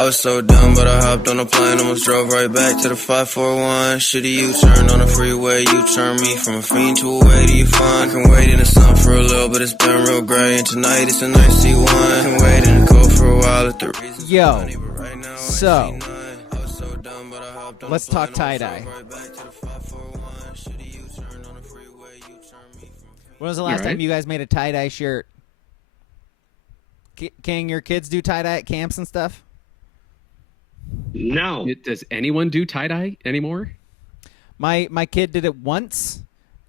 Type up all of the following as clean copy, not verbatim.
I was so dumb, but I hopped on a plane, almost drove right back to the 541. Shitty U-turn on the freeway, you turn me from a fiend to a way to you fun. I can wait in the sun for a little, but it's been real gray, and tonight it's a nice C1. I can wait in the cold for a while at the reason. Yo, so let's talk tie-dye. When was the last time you guys made a tie-dye shirt? King, your kids do tie-dye at camps and stuff? No. Does anyone do tie-dye anymore? My kid did it once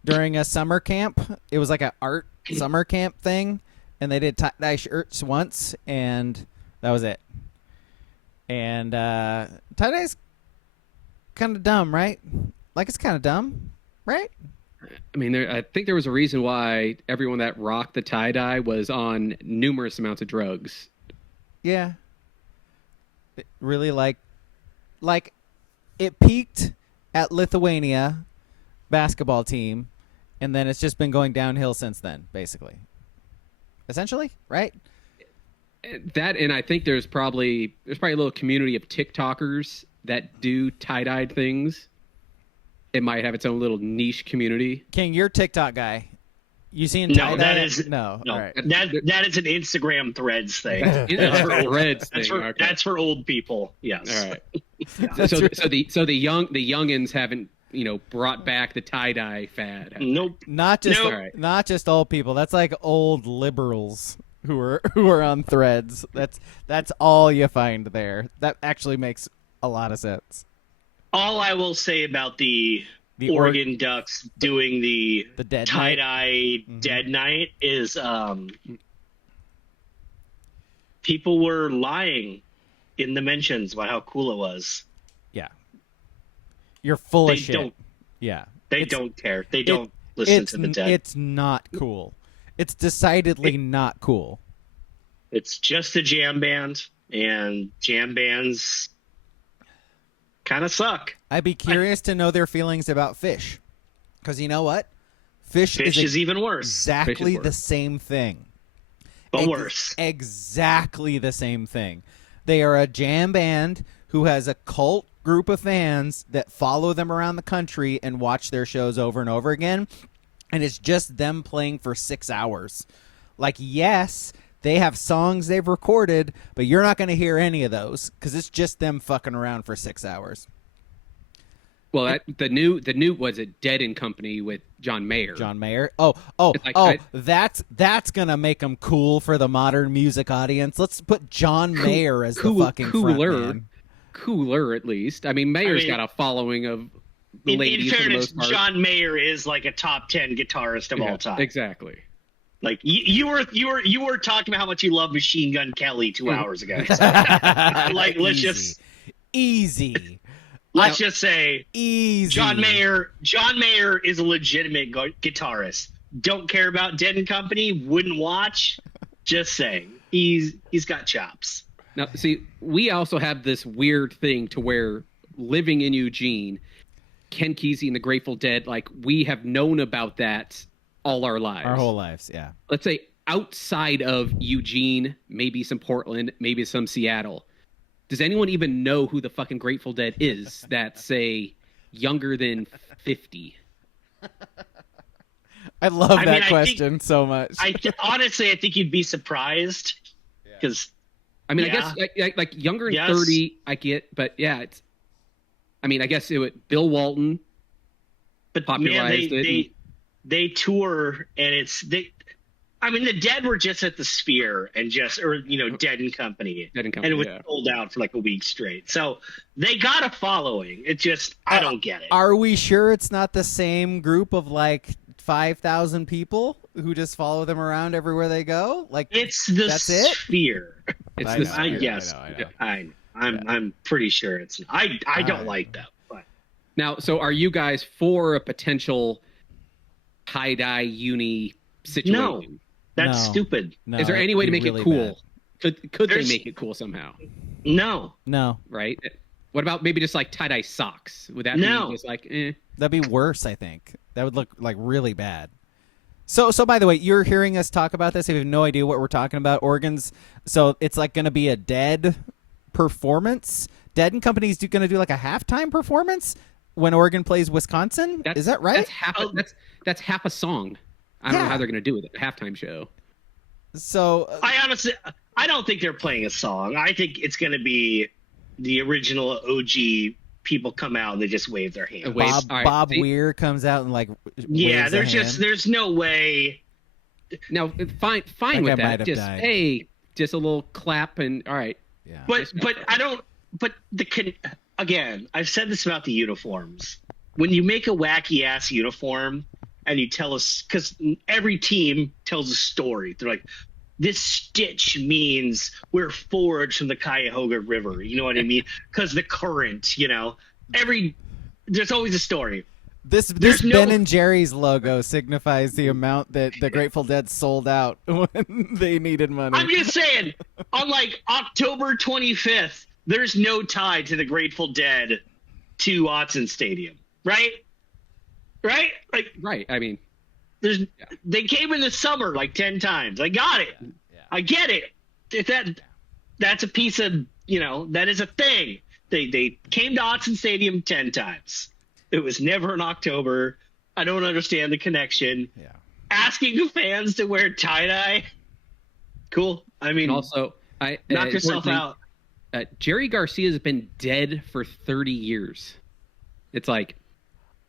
during a summer camp. It was like an art summer camp thing, and they did tie-dye shirts once, and that was it. And tie-dye's kind of dumb, right? Like, it's kind of dumb, right? I mean, I think there was a reason why everyone that rocked the tie-dye was on numerous amounts of drugs. Yeah. It really, like it peaked at Lithuania basketball team, and then it's just been going downhill since then, basically. Essentially, right? That, and I think there's probably a little community of TikTokers that do tie-dyed things. It might have its own little niche community. King, you're a TikTok guy. You seen tie-dye? No, that is no. No, All right. that is an Instagram Threads thing. That's for Threads thing. That's for old people. Yes. All right. Yeah. So the youngins haven't brought back the tie-dye fad. Nope. Not just old people. That's like old liberals who are on Threads. That's all you find there. That actually makes a lot of sense. All I will say about the Oregon Ducks doing the dead tie-dye dead night is people were lying in the mentions about how cool it was. Yeah. You're full of shit. They don't care. They don't listen to the dead. It's not cool. It's decidedly not cool. It's just a jam band, and jam bands kind of suck. I'd be curious to know their feelings about Fish. Because you know what? Fish is even worse. Exactly the same thing. But worse. Exactly the same thing. They are a jam band who has a cult group of fans that follow them around the country and watch their shows over and over again. And it's just them playing for 6 hours. Like, yes, they have songs they've recorded, but you're not going to hear any of those because it's just them fucking around for 6 hours. Well, the new was it Dead and Company with John Mayer. John Mayer. That's gonna make them cool for the modern music audience. Let's put John Mayer as the fucking frontman. Cooler at least. I mean, Mayer's got a following of the ladies. In fairness, for the most part. John Mayer is like a top 10 guitarist of all time. Exactly. Like you were talking about how much you love Machine Gun Kelly 2 hours ago. Like let's just say easy. John Mayer is a legitimate guitarist. Don't care about Dead and Company, wouldn't watch. Just saying. He's got chops. Now, see, we also have this weird thing to where living in Eugene, Ken Kesey and the Grateful Dead, like we have known about that all our lives. Our whole lives, yeah. Let's say outside of Eugene, maybe some Portland, maybe some Seattle. Does anyone even know who the fucking Grateful Dead is that's, say, younger than 50? I love that question so much. Honestly, I think you'd be surprised. Because, I guess, like younger than 30, I get, but yeah, it's, I guess it would, Bill Walton popularized it. They tour, and the Dead were just at the Sphere and Dead and Company. And it was sold out for like a week straight. So they got a following. It just, I don't get it. Are we sure it's not the same group of like 5,000 people who just follow them around everywhere they go? Like it's the Sphere. It's the Sphere. Yes. I'm pretty sure it's. I don't like that. But. Now, so are you guys for a potential tie-dye uni situation? No, that's stupid. No, is there any way to make it cool? Could they make it cool somehow? No. Right? What about maybe just like tie-dye socks? Would that be just like, That'd be worse, I think. That would look like really bad. So by the way, you're hearing us talk about this. If you have no idea what we're talking about, organs. So it's like going to be a Dead performance. Dead and Company's going to do like a halftime performance when Oregon plays Wisconsin. Is that right? That's half a song. I don't know how they're going to do it at the halftime show. So I don't think they're playing a song. I think it's going to be the original OG people come out and they just wave their hand. Bob Weir comes out and like there's no way. Now fine with that. Just a little clap and all right. Yeah. But I don't. But again, I've said this about the uniforms. When you make a wacky ass uniform and you tell us, because every team tells a story. They're like, this stitch means we're foraged from the Cuyahoga River. You know what I mean? Because the current, there's always a story. This Ben and Jerry's logo signifies the amount that the Grateful Dead sold out when they needed money. I'm just saying, on like October 25th, there's no tie to the Grateful Dead to Autzen Stadium, right? Right? Like, right. I mean, they came in the summer like 10 times. I got it. Yeah. I get it. If that's a piece of, that is a thing. They came to Autzen Stadium 10 times. It was never in October. I don't understand the connection. Yeah. Asking fans to wear tie-dye. Cool. I mean, and also, knock yourself out. Jerry Garcia has been dead for 30 years. It's like,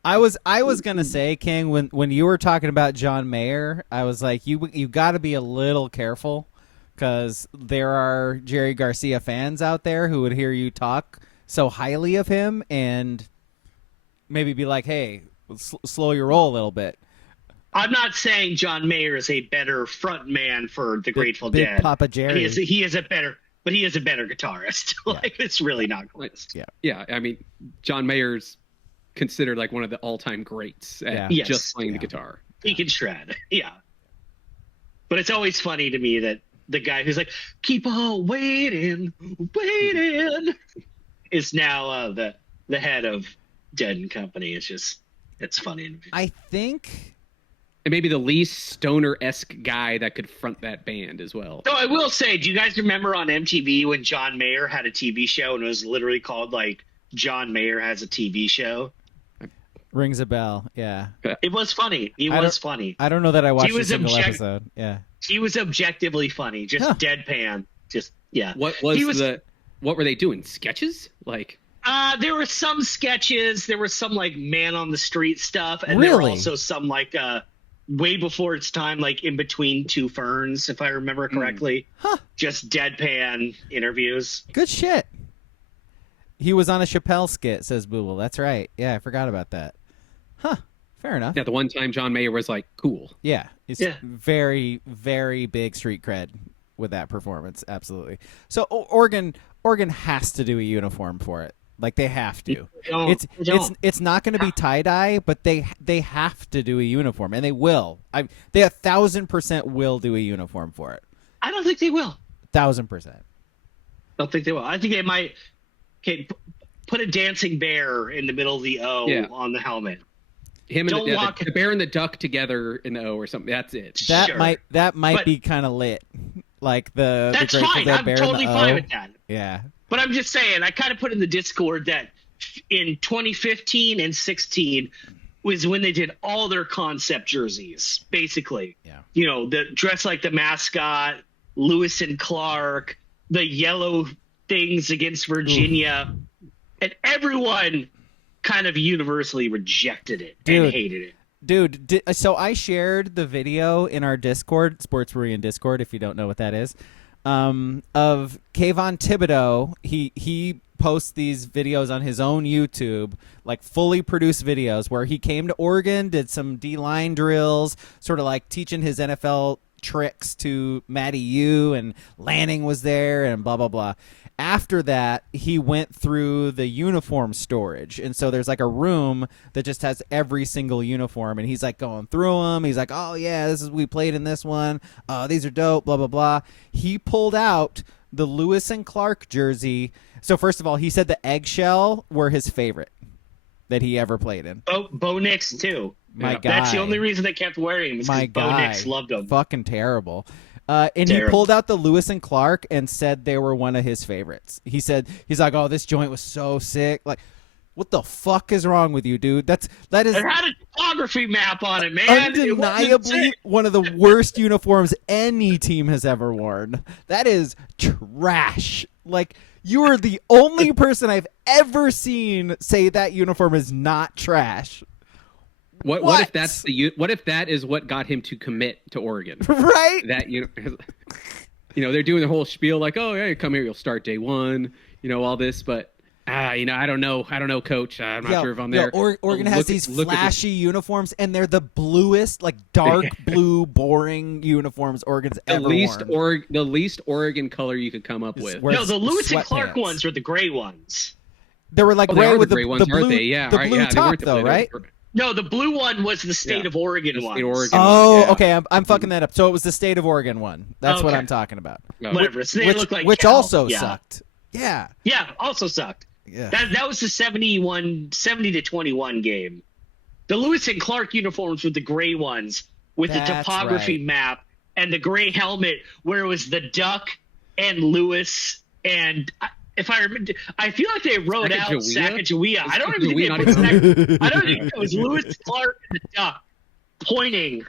I was gonna say, King, when you were talking about John Mayer, I was like, you got to be a little careful because there are Jerry Garcia fans out there who would hear you talk so highly of him and maybe be like, hey, slow your roll a little bit. I'm not saying John Mayer is a better front man for the Grateful Big Dead. Papa Jerry. He is a better guitarist. Like, it's really not close. Yeah. I mean, John Mayer's considered like one of the all-time greats at just playing the guitar. He can shred. Yeah. But it's always funny to me that the guy who's like, keep on waiting, is now the head of Dead and Company. It's funny to me. I think, and maybe the least stoner-esque guy that could front that band as well. So I will say, do you guys remember on MTV when John Mayer had a TV show and it was literally called like John Mayer Has a TV Show? rings a bell. Yeah. It was funny. He was funny. I don't know that I watched a single episode. Yeah. He was objectively funny. Just deadpan. Just yeah. What were they doing? Sketches? Like there were some sketches. There was some like man on the street stuff, and really? there were also some like way before its time, like In Between Two Ferns, if I remember correctly. Huh. Just deadpan interviews. Good shit. He was on a Chappelle skit, says Booble. That's right. Yeah, I forgot about that. Huh. Fair enough. Yeah, the one time John Mayer was like, cool. Yeah. He's very, very big street cred with that performance. Absolutely. So Oregon has to do a uniform for it. Like they have to. It's not going to be tie-dye, but they have to do a uniform, and they will. They 1,000% will do a uniform for it. I don't think they will. 1,000%. I don't think they will. I think they might put a dancing bear in the middle of the O on the helmet. Him and the bear and the duck together in the O or something. That's it. That might be kind of lit. Like that's the fine. I'm bear totally in the fine O. with that. Yeah. But I'm just saying, I kind of put in the Discord that in 2015 and 16 was when they did all their concept jerseys, basically. Yeah. You know, the dress like the mascot, Lewis and Clark, the yellow things against Virginia, and everyone kind of universally rejected it and hated it. Dude, so I shared the video in our Discord, Sports Brewery and Discord, if you don't know what that is, of Kayvon Thibodeau. He posts these videos on his own YouTube, like fully produced videos, where he came to Oregon, did some D-line drills, sort of like teaching his NFL tricks to Matty U, and Lanning was there, and blah, blah, blah. After that, he went through the uniform storage. And so there's like a room that just has every single uniform. And he's like going through them. He's like, oh, yeah, we played in this one. These are dope, blah, blah, blah. He pulled out the Lewis and Clark jersey. So first of all, he said the eggshell were his favorite that he ever played in. Bo Nix, too. My guy. That's the only reason they kept wearing him. Is because Bo Nix loved him. Fucking terrible. And he pulled out the Lewis and Clark and said they were one of his favorites. He's like, oh, this joint was so sick. Like, what the fuck is wrong with you, dude? That is. It had a topography map on it, man. Undeniably one of the worst uniforms any team has ever worn. That is trash. Like, you are the only person I've ever seen say that uniform is not trash. What if that is what got him to commit to Oregon? Right? That they're doing the whole spiel like, oh yeah, you come here, you'll start day one, all this, but I don't know, coach. I'm not sure if I'm there. Oregon has these flashy uniforms, and they're the bluest, like dark blue, boring uniforms Oregon's ever worn. The least Oregon color you could come up with. No, the Lewis and Clark ones were the gray ones. They were like gray with the blue, Yeah, the blue top, though, right? No, the blue one was the state of Oregon one. Okay, I'm fucking that up. So it was the state of Oregon one. That's what I'm talking about. Whatever. So they look like which also sucked. Yeah. Yeah, also sucked. Yeah. That was the 70-21 game. The Lewis and Clark uniforms were the gray ones with the topography map and the gray helmet where it was the Duck and Lewis and if I remember, I feel like they wrote out Sacagawea. I don't even think they put I don't think it was Lewis, Clark, and the Duck pointing.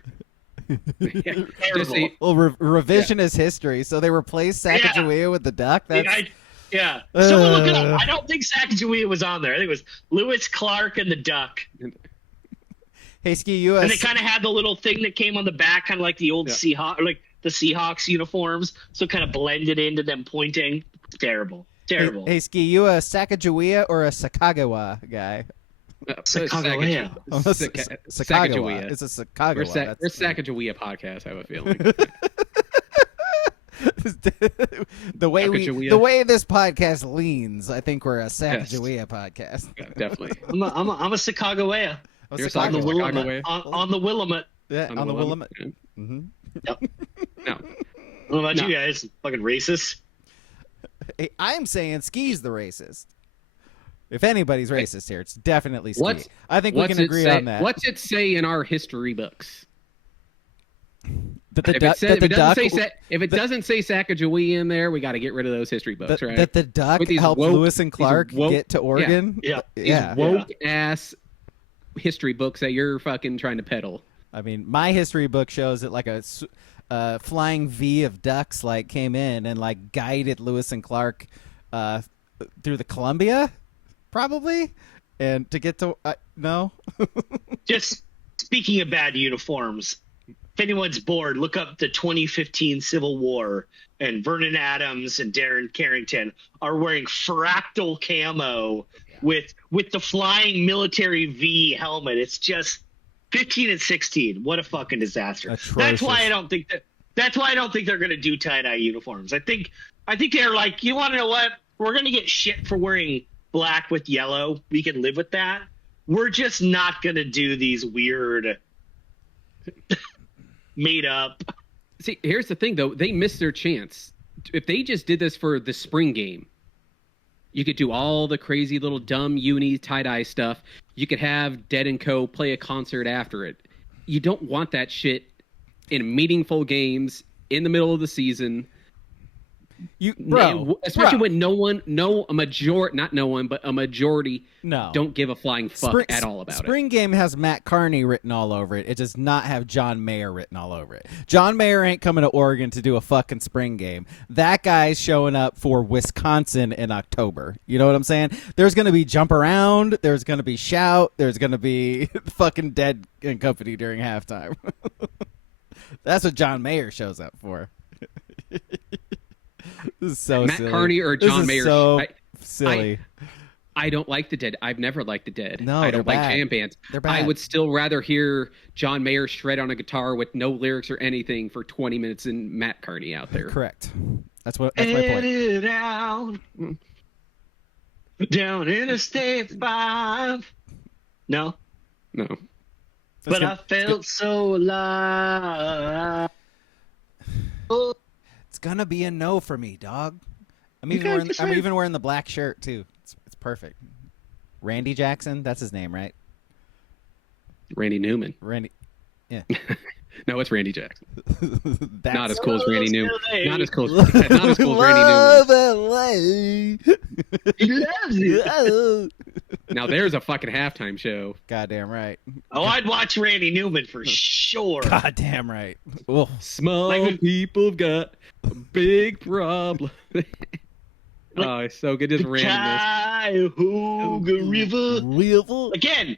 Terrible. Well, revisionist history. So they replaced Sacagawea with the Duck. That's... Someone look it up. I don't think Sacagawea was on there. I think it was Lewis, Clark, and the Duck. Hey, Ski US. And they kind of had the little thing that came on the back, kind of like the old Seahawks, like the Seahawks uniforms. So it kind of blended into them pointing. Terrible. Hey, Ski, you a Sacagawea or a Sacagawea guy? Sacagawea. Sacagawea. It's a Sacagawea. We're Sacagawea podcast, I have a feeling. the way this podcast leans, I think we're a Sacagawea podcast. Yeah, definitely. I'm a Sacagawea. On the Willamette. Yeah, on the Willamette. Mm-hmm. Yep. No. What about you guys? Fucking racist. Hey, I'm saying Ski's the racist. If anybody's racist here, it's definitely Ski. I think we can agree on that. What's it say in our history books? If it doesn't say Sacagawea in there, we got to get rid of those history books, right? That the Duck helped Lewis and Clark get to Oregon. These woke ass history books that you're fucking trying to peddle. I mean, my history book shows that like a flying V of ducks like came in and like guided Lewis and Clark through the Columbia, probably, and to get to no. Just speaking of bad uniforms, if anyone's bored, look up the 2015 Civil War, and Vernon Adams and Darren Carrington are wearing fractal camo with the flying military V helmet. It's just 15 and 16. What a fucking disaster. Atrocious. That's why I don't think they're going to do tie-dye uniforms. I think they're like, you want to know what? We're going to get shit for wearing black with yellow. We can live with that. We're just not going to do these weird made up. See, here's the thing though. They missed their chance. If they just did this for the spring game, you could do all the crazy little dumb uni tie-dye stuff. You could have Dead & Co. play a concert after it. You don't want that shit in meaningful games in the middle of the season. Especially when a majority don't give a flying fuck at all about it. Spring game has Matt Carney written all over it. It does not have John Mayer written all over it. John Mayer ain't coming to Oregon to do a fucking spring game. That guy's showing up for Wisconsin in October. You know what I'm saying? There's going to be jump around. There's going to be shout. There's going to be fucking Dead and Company during halftime. That's what John Mayer shows up for. This is so Matt silly. Carney or John Mayer. So silly. I don't like the Dead. I've never liked the Dead. No, I don't like jam bands. They're bad. I would still rather hear John Mayer shred on a guitar with no lyrics or anything for 20 minutes than Matt Carney out there. Correct. That's my point. Out, down Interstate 5. No. But I felt so alive. Oh. It's gonna be a no for me, dog. I'm even wearing the black shirt too. It's perfect. Randy Jackson, that's his name, right? Randy Newman. Yeah. No, it's Randy Jackson. That's Not as cool as Randy Newman. LA. Not as cool as Randy Newman. He loves it. Now there's a fucking halftime show. Goddamn right. Oh, I'd watch Randy Newman for sure. Goddamn right. Oof. Small people got a big problem. Oh, it's so good. Just randomness. Cuyahoga River. River. Again,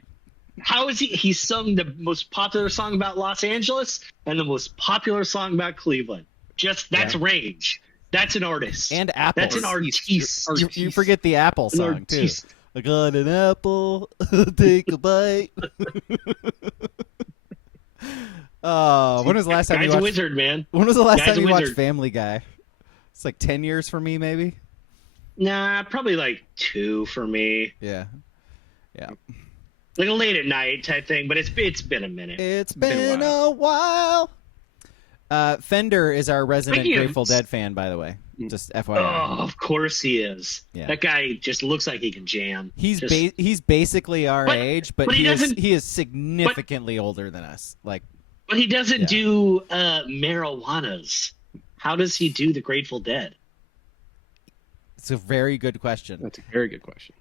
how is he? He sung the most popular song about Los Angeles and the most popular song about Cleveland. That's range. That's an artist. And apples. That's an artiste. You forget the apple song, too. I got an apple. Take a bite. When was the last time you watched... a wizard, man. When was the last time you watched Family Guy? It's like 10 years for me, maybe? Nah, probably like 2 for me. Yeah. Like a late at night type thing, but it's been a minute. It's been a while. Fender is our resident Grateful Dead fan, by the way. Just FYI. Oh, of course he is. Yeah. That guy just looks like he can jam. He's basically our age, but he is significantly older than us. But he doesn't do marijuanas. How does he do the Grateful Dead? It's a very good question. That's a very good question.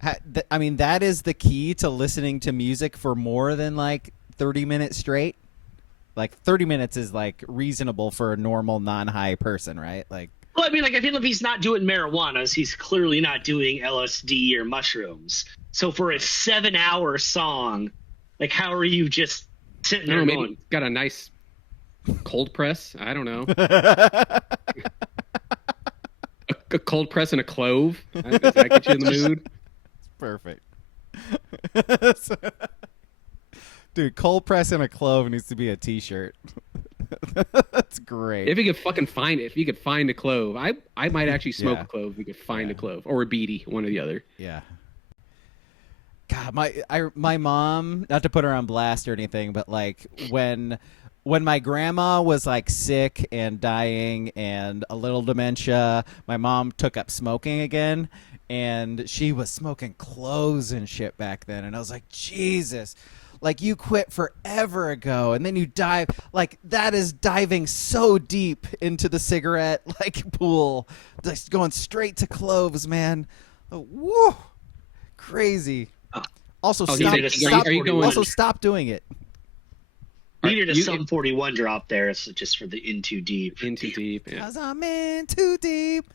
I mean, that is the key to listening to music for more than 30 minutes straight. 30 minutes is reasonable for a normal non-high person, right? Well, I mean, I feel if he's not doing marijuanas, he's clearly not doing LSD or mushrooms. So for a 7-hour song, how are you just sitting there maybe going? Got a nice cold press. I don't know. A cold press and a clove. Does that get you in the mood? Perfect. Dude, cold press and a clove needs to be a t-shirt. That's great. If you could fucking find it. If you could find a clove. I might actually smoke a clove if you could find a clove. Or a beady, one or the other. Yeah. God, my mom, not to put her on blast or anything, but when my grandma was sick and dying and a little dementia, my mom took up smoking again, and she was smoking cloves and shit back then, and I was like, Jesus, you quit forever ago, and then you dive, that is diving so deep into the cigarette pool, just going straight to cloves, man. Woo, crazy. Also, stop doing it. Needed a Sum 41 drop there, so just for the in too deep. In too deep, yeah. Because I'm in too deep.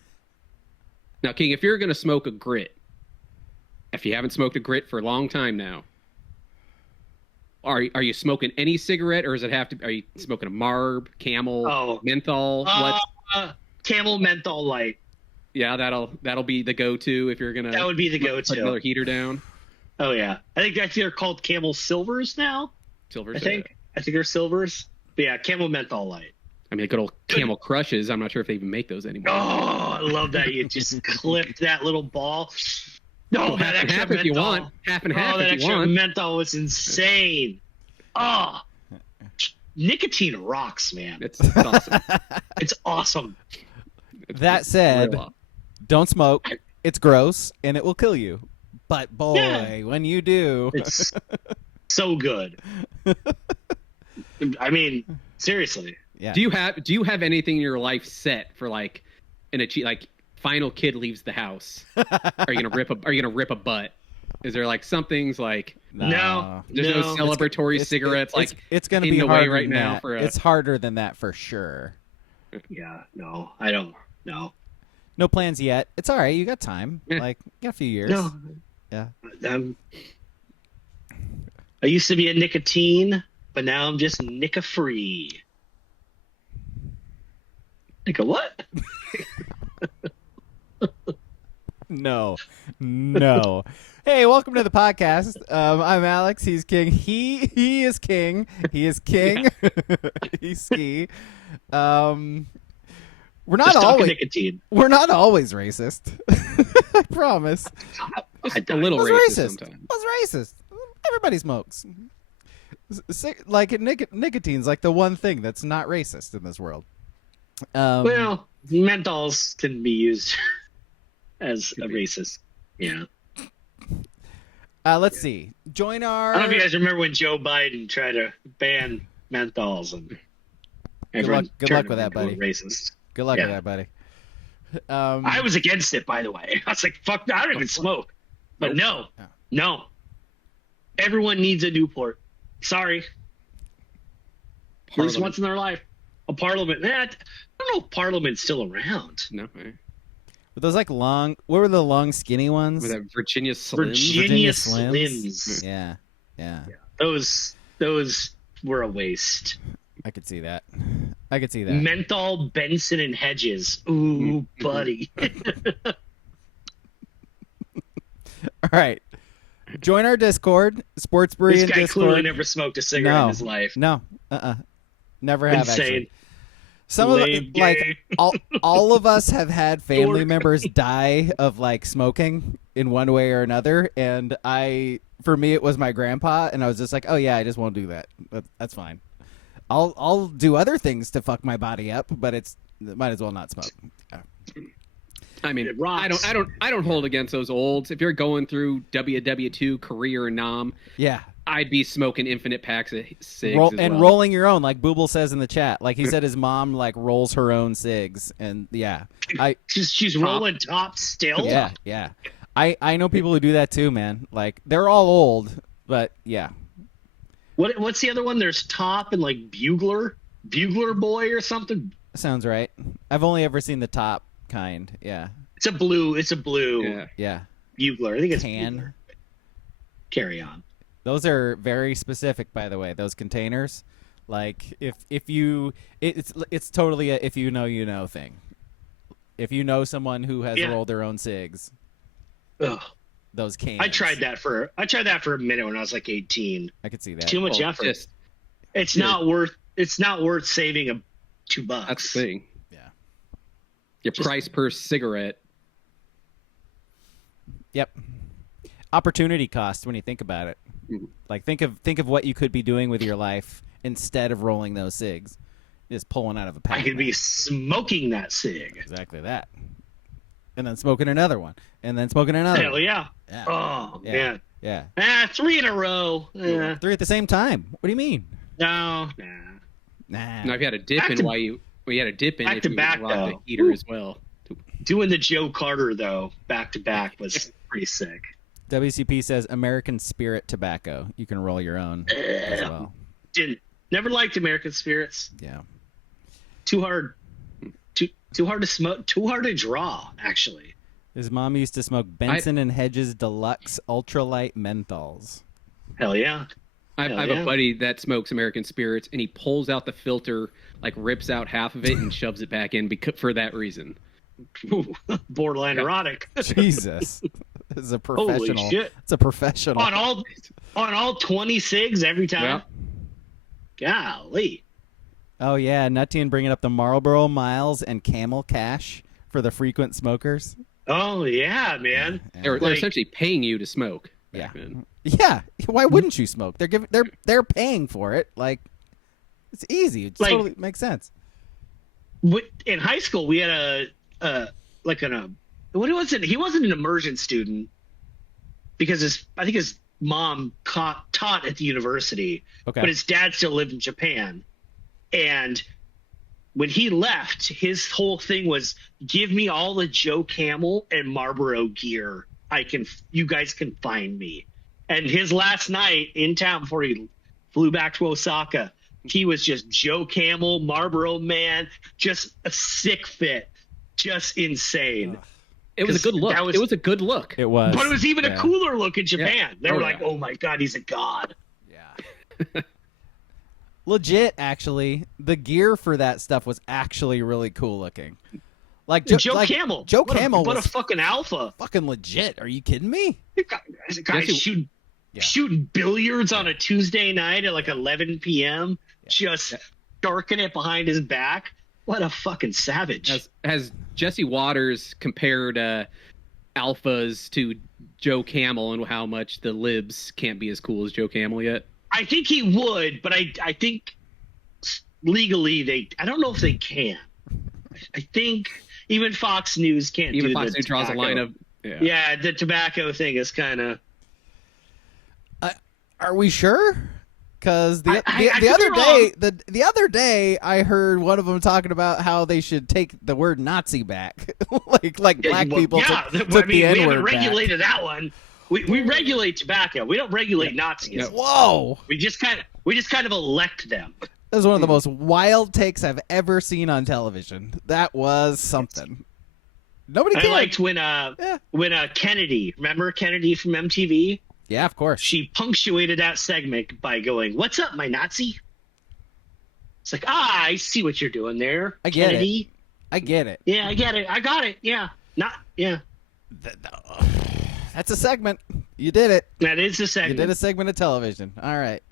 Now, King, if you're going to smoke a grit, if you haven't smoked a grit for a long time now, are you smoking any cigarette, or does it have to? Are you smoking a Marb, Camel, menthol? Camel menthol light. Yeah, that'll be the go-to if you're gonna. That would be the go-to. Put another heater down. Oh yeah, I think they're called Camel Silvers now. Silvers, I think they're silvers. But yeah, Camel menthol light. I mean, the good old Camel Crushes. I'm not sure if they even make those anymore. Oh, I love that you just clipped that little ball. No, that extra half menthol. If you want. Half and half that if you extra want. menthol was insane. Oh, nicotine rocks, man. It's awesome. It's awesome. That said, don't smoke. It's gross, and it will kill you. But boy, when you do, it's so good. I mean, seriously. Yeah. Do you have anything in your life set for final kid leaves the house? Are you gonna rip a butt? Is there some things no? There's no celebratory cigarettes it's gonna in be the harder way right than now that. for It's harder than that for sure. Yeah, no, I don't know. No plans yet. It's all right. You got time. Yeah. You got a few years. No. Yeah. I used to be a nicotine, but now I'm just nica-free. Nica what? No. Hey, welcome to the podcast. I'm Alex. He's King. He is King. He is King. He's Ski. We're not always racist. I promise. Just a little racist sometimes. What's racist? Everybody smokes. Nicotine's the one thing that's not racist in this world. Well, menthols can be used as a racist. Yeah. Let's see. Join our. I don't know if you guys remember when Joe Biden tried to ban menthols, and Good luck with that, buddy. Racist. Good luck with that, buddy. I was against it, by the way. I was like, fuck, I don't even smoke. But no. Everyone needs a Newport. Sorry. At least once in their life. A Parliament. I don't know if Parliament's still around. No. Were those like long? What were the long, skinny ones? With that Virginia Slims. Virginia Slims. Yeah. Those were a waste. I could see that. Menthol, Benson, and Hedges. Ooh, buddy. All right. Join our Discord, Sports Brewery This guy Discord. clearly never smoked a cigarette in his life. No. Never have, Insane. actually. Some of like all of us have had family members die of like smoking in one way or another, and for me it was my grandpa, and I was just like, oh yeah, I just won't do that. That's fine. I'll do other things to fuck my body up, but might as well not smoke. I mean, I don't hold against those olds. If you're going through WW2 career and nom, yeah, I'd be smoking infinite packs of cigs rolling your own, like Booble says in the chat. Like he said, his mom like rolls her own cigs, and she's rolling top still. Yeah. I know people who do that too, man. Like they're all old, but yeah. What's the other one? There's Top and like Bugler Boy or something. Sounds right. I've only ever seen the Top kind. Yeah. It's a blue. Yeah. Bugler. I think it's can. Bugler. Carry on. Those are very specific, by the way. Those containers, like it's totally a if you know thing. If you know someone who has rolled their own cigs. Ugh. Those cans. I tried that for a minute when I was like 18. I could see that. Too much effort. It's not worth saving $2. That's the thing. Yeah. Your price per cigarette. Yep. Opportunity cost when you think about it. Mm-hmm. Like think of what you could be doing with your life instead of rolling those cigs. Just pulling out of a pack. I could be smoking that cig. Exactly that. And then smoking another one. And then smoking another one. Hell yeah. Oh, man. Yeah. 3 in a row. 3 at the same time. What do you mean? No. Nah. Now, if you had a dip in back to back, though. The heater as well. Doing the Joe Carter, though, back to back was pretty sick. WCP says American Spirit tobacco. You can roll your own as well. Never liked American Spirits. Yeah. Too hard to smoke. Too hard to draw, actually. His mom used to smoke Benson and Hedges Deluxe Ultralight Menthols. Hell yeah. I have a buddy that smokes American Spirits, and he pulls out the filter, like rips out half of it and shoves it back in for that reason. Borderline erotic. Jesus. This is a professional. Holy shit. It's a professional. On all 20 cigs every time? Yeah. Golly. Oh, yeah. Nuttian bringing up the Marlboro Miles and Camel Cash for the frequent smokers. Oh, yeah, man. They're essentially paying you to smoke. Yeah. Yeah. Why wouldn't you smoke? They're paying for it. Like, it's easy. It totally makes sense. In high school, we had what was it? He wasn't an immersion student because I think his mom taught at the university, but his dad still lived in Japan. And when he left, his whole thing was, give me all the Joe Camel and Marlboro gear. You guys can find me. And his last night in town before he flew back to Osaka, he was just Joe Camel, Marlboro Man, just a sick fit, just insane. It was a good look. It was a good look. It was. But it was even a cooler look in Japan. They were like, oh my God, he's a god. Yeah. Legit, actually, the gear for that stuff was actually really cool looking. Like Joe Camel. Joe Camel what was a fucking alpha. Fucking legit. Are you kidding me? Guys shooting billiards on a Tuesday night at like 11 p.m. Just darking it behind his back. What a fucking savage. Has Jesse Waters compared alphas to Joe Camel and how much the libs can't be as cool as Joe Camel yet? I think he would, but I think legally I don't know if they can. I think even Fox News can't do Fox News draws a line of the tobacco thing is kind of. Are we sure? Because the other day I heard one of them talking about how they should take the word Nazi back, like black people took the N-word we haven't back. regulated that one. We regulate tobacco. We don't regulate Nazis. Whoa! We just kind of elect them. That was one of the most wild takes I've ever seen on television. That was something. Nobody cared. I liked when Kennedy, remember Kennedy from MTV? Yeah, of course. She punctuated that segment by going, "What's up, my Nazi?" It's like, I see what you're doing there, I get Kennedy. it. I get it. Yeah, I get it. I got it. Yeah. That's a segment. You did it. That is a segment. You did a segment of television. All right.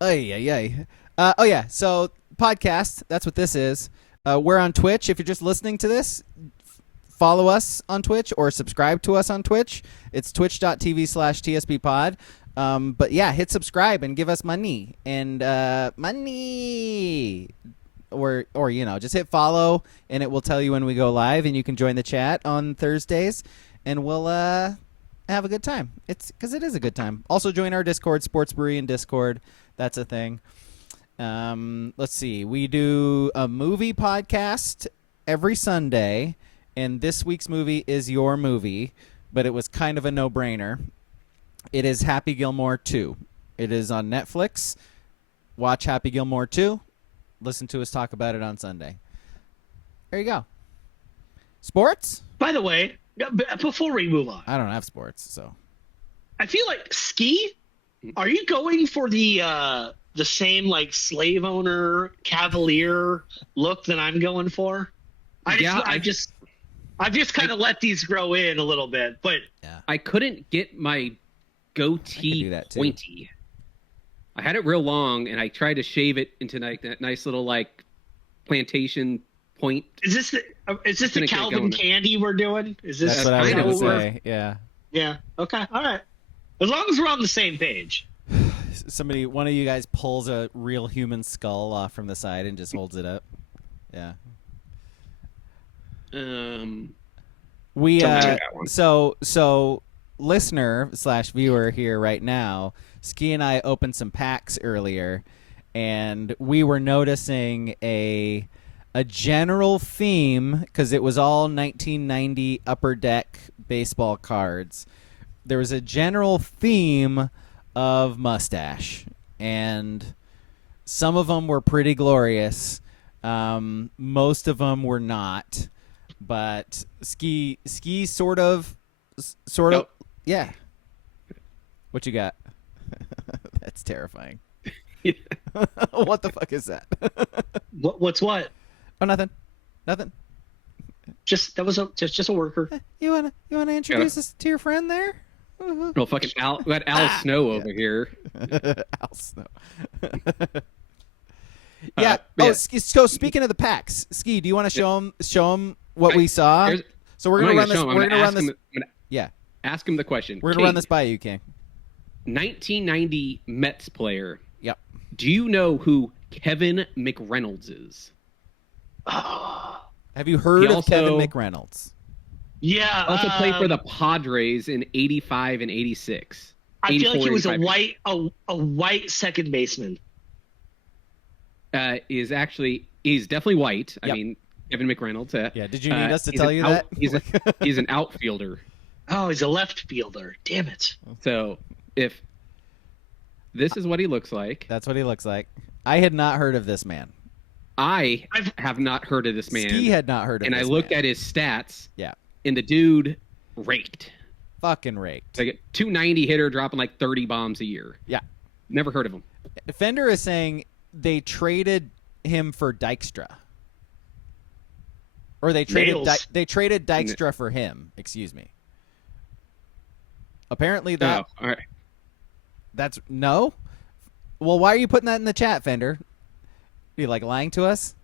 Oh yeah. So podcast. That's what this is. We're on Twitch. If you're just listening to this, follow us on Twitch or subscribe to us on Twitch. It's twitch.tv/tspod. But yeah, hit subscribe and give us money and money. Or just hit follow and it will tell you when we go live, and you can join the chat on Thursdays and we'll have a good time. It's because it is a good time. Also join our Discord, Sports Brewery and Discord. That's a thing. Let's see. We do a movie podcast every Sunday, and this week's movie is your movie, but it was kind of a no-brainer. It is Happy Gilmore 2. It is on Netflix. Watch Happy Gilmore 2. Listen to us talk about it on Sunday. There you go. Sports? By the way, before we move on, I don't have sports, so. I feel like Ski, are you going for the same like slave owner cavalier look that I'm going for? I've just kind of let these grow in a little bit, but I couldn't get my goatee pointy. I had it real long, and I tried to shave it into like that nice little like plantation point. Is this the Calvin Candy we're doing? Is this? That's what I was going to say. Yeah. Yeah. Okay. All right. As long as we're on the same page. One of you guys pulls a real human skull off from the side and just holds it up. Yeah. We so listener/viewer here right now, Ski and I opened some packs earlier, and we were noticing a general theme because it was all 1990 Upper Deck baseball cards. There was a general theme of mustache, and some of them were pretty glorious. Most of them were not, but Ski sort of, yeah. What you got? That's terrifying. What the fuck is that? What's what? Oh, nothing. Just a worker. You wanna introduce us to your friend there? No, fucking Al. We got Al Snow over here. Al Snow. Yeah. So speaking of the packs, Ski, do you want to show him what we saw? So we're gonna run this. We're gonna run this. Yeah. Ask him the question. We're gonna run this by you, King. 1990 Mets player. Yep. Do you know who Kevin McReynolds is? Have you heard of Kevin McReynolds? Yeah. Also played for the Padres in 85 and 86. I feel like he was a white second baseman. He's definitely white. Yep. I mean, Kevin McReynolds. Yeah. Did you need us to tell you that? He's an outfielder. Oh, he's a left fielder. Damn it. So if this is what he looks like. That's what he looks like. I had not heard of this man. I have not heard of this man. Ski had not heard of this man. And I looked at his stats. Yeah. And the dude raked. Fucking raked. Like a 290 hitter dropping like 30 bombs a year. Yeah. Never heard of him. Fender is saying they traded him for Dykstra. Or they traded Dykstra for him. Excuse me. Apparently that. Oh, all right. That's no. Well, why are you putting that in the chat, Fender? Are you like lying to us?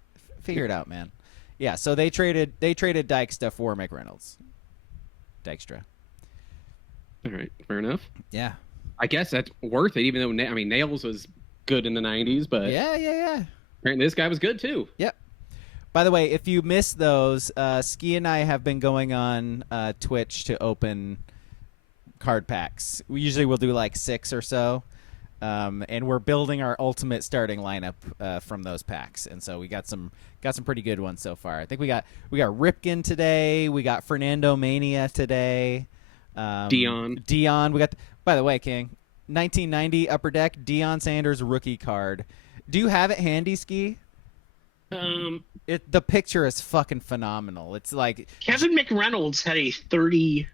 Figure it out, man. Yeah. So they traded Dykstra for McReynolds. Dykstra. All right. Fair enough. Yeah. I guess that's worth it, even though Nails was good in the 90s, but yeah. Apparently this guy was good too. Yep. By the way, if you missed those, Ski and I have been going on Twitch to open card packs. We usually will do like 6 or so. and we're building our ultimate starting lineup from those packs. And so we got some pretty good ones so far. I think we got Ripken today. We got Fernando Mania today. Dion. We got. By the way, King, 1990 Upper Deck Deion Sanders rookie card. Do you have it handy, Ski? The picture is fucking phenomenal. It's like Kevin McReynolds had a 30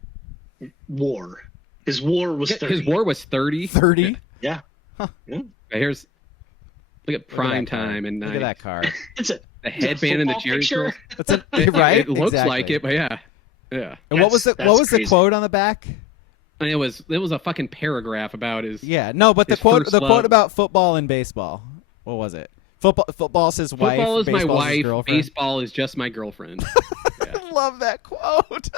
WAR. His WAR was 30. His WAR was 30. 30. Yeah. Huh. Yeah. Look at prime time and look at that card. The headband and the Jerry curl. Right. It looks exactly. like it, but yeah. And what was the quote on the back? And it was a fucking paragraph about his. Yeah, no, but the quote about football and baseball. What was it? Football's his wife. Football is my wife. Girlfriend. Baseball is just my girlfriend. I love that quote.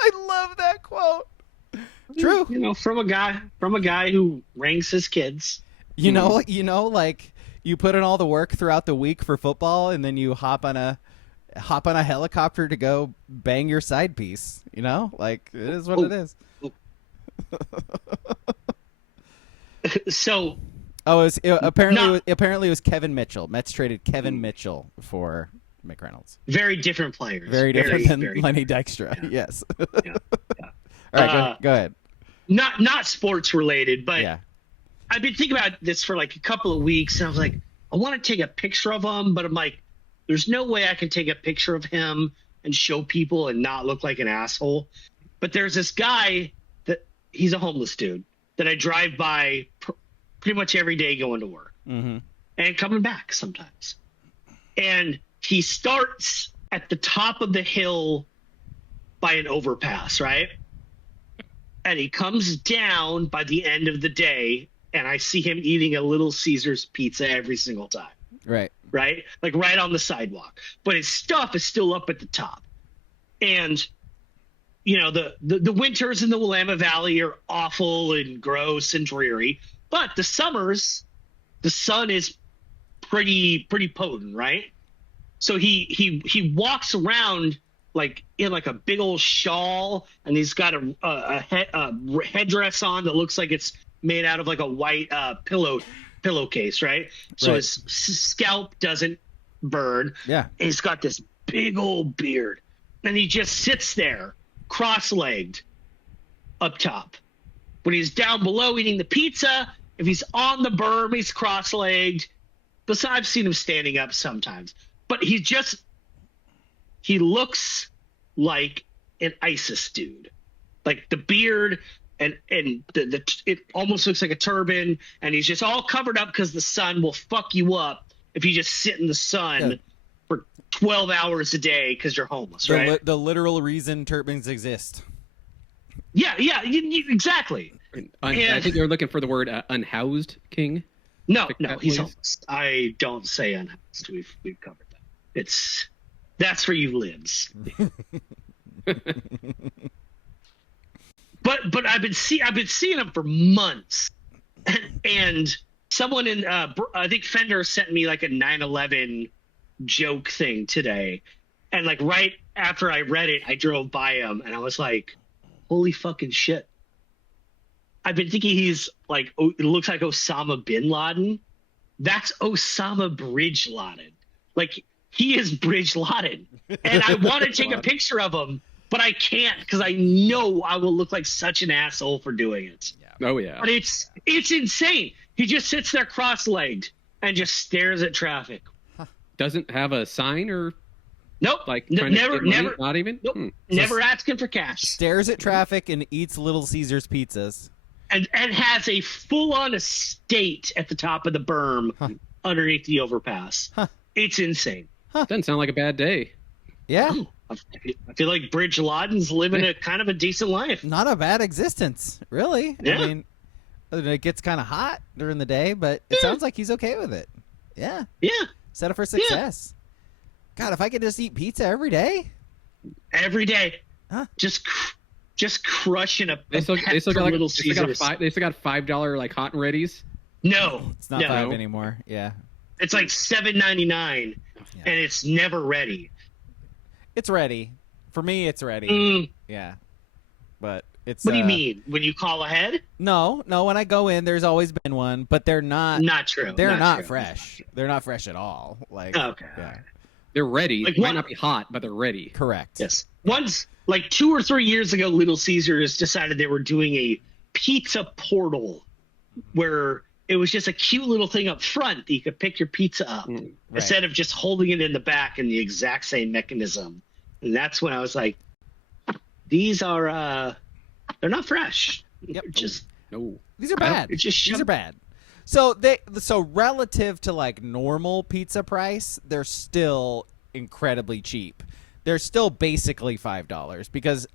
True. You know, from a guy who ranks his kids. You know, like you put in all the work throughout the week for football, and then you hop on a helicopter to go bang your side piece. You know, like it is what it is. So. Apparently it was Kevin Mitchell. Mets traded Kevin Mitchell for McReynolds. Very different players. Very different than Lenny Dykstra. Yeah. Yes. Yeah. All right, go ahead. Not sports related, but yeah. I've been thinking about this for like a couple of weeks, and I was like, I want to take a picture of him, but I'm like, there's no way I can take a picture of him and show people and not look like an asshole. But there's this guy he's a homeless dude that I drive by pretty much every day going to work and coming back sometimes. And he starts at the top of the hill by an overpass, right? And he comes down by the end of the day, and I see him eating a Little Caesars pizza every single time. Right. Right? Like right on the sidewalk. But his stuff is still up at the top. And you know, the winters in the Willamette Valley are awful and gross and dreary. But the summers, the sun is pretty potent, right? So he walks around like in like a big old shawl, and he's got a headdress on that looks like it's made out of like a white pillowcase, right? So his scalp doesn't burn. Yeah. And he's got this big old beard, and he just sits there cross-legged up top. When he's down below eating the pizza, if he's on the berm, he's cross-legged. But I've seen him standing up sometimes. But he looks like an ISIS dude. Like the beard and it almost looks like a turban, and he's just all covered up because the sun will fuck you up if you just sit in the sun for 12 hours a day because you're homeless, right? The literal reason turbans exist. Yeah, exactly. I think you're looking for the word unhoused, King. No, he's homeless. I don't say unhoused. We've covered that. That's where you lives. But I've been seeing him for months, and someone in I think Fender sent me like a 9/11 joke thing today, and like right after I read it, I drove by him and I was like, holy fucking shit. I've been thinking he's like, it looks like Osama bin Laden. That's Osama Bridge Laden. Like, he is Bridge Laden. And I want to take a picture of him, but I can't because I know I will look like such an asshole for doing it. Yeah. Oh, yeah. But it's insane. He just sits there cross-legged and just stares at traffic. Doesn't have a sign or... Nope. Like never, not even. Nope. Never asking for cash. Stares at traffic and eats Little Caesars pizzas. And has a full-on estate at the top of the berm underneath the overpass. It's insane. Doesn't sound like a bad day. Yeah. I feel like Bridge Laden's living a kind of a decent life. Not a bad existence, really. Yeah. I mean, it gets kind of hot during the day, but it sounds like he's okay with it. Yeah. Yeah. Set up for success. God, if I could just eat pizza every day. Every day. Just crushing a They still got Little Caesars. they still got $5 like hot and ready's. No. It's not $5 anymore. Yeah. It's like $7.99 and it's never ready. It's ready. For me, it's ready. Yeah. But It's what do you mean? When you call ahead? No. When I go in, there's always been one, but they're not. Not true. They're not not true. fresh. They're not fresh at all. Like okay. Yeah. They're ready. Like, might not be hot, but they're ready. Correct. Yes. Once, like 2 or 3 years ago, Little Caesars decided they were doing a pizza portal where it was just a cute little thing up front that you could pick your pizza up instead of just holding it in the back in the exact same mechanism. And that's when I was like, these are they're not fresh. Yep. No. These are bad. These are bad. So relative to like normal pizza price, they're still incredibly cheap. They're still basically $5 because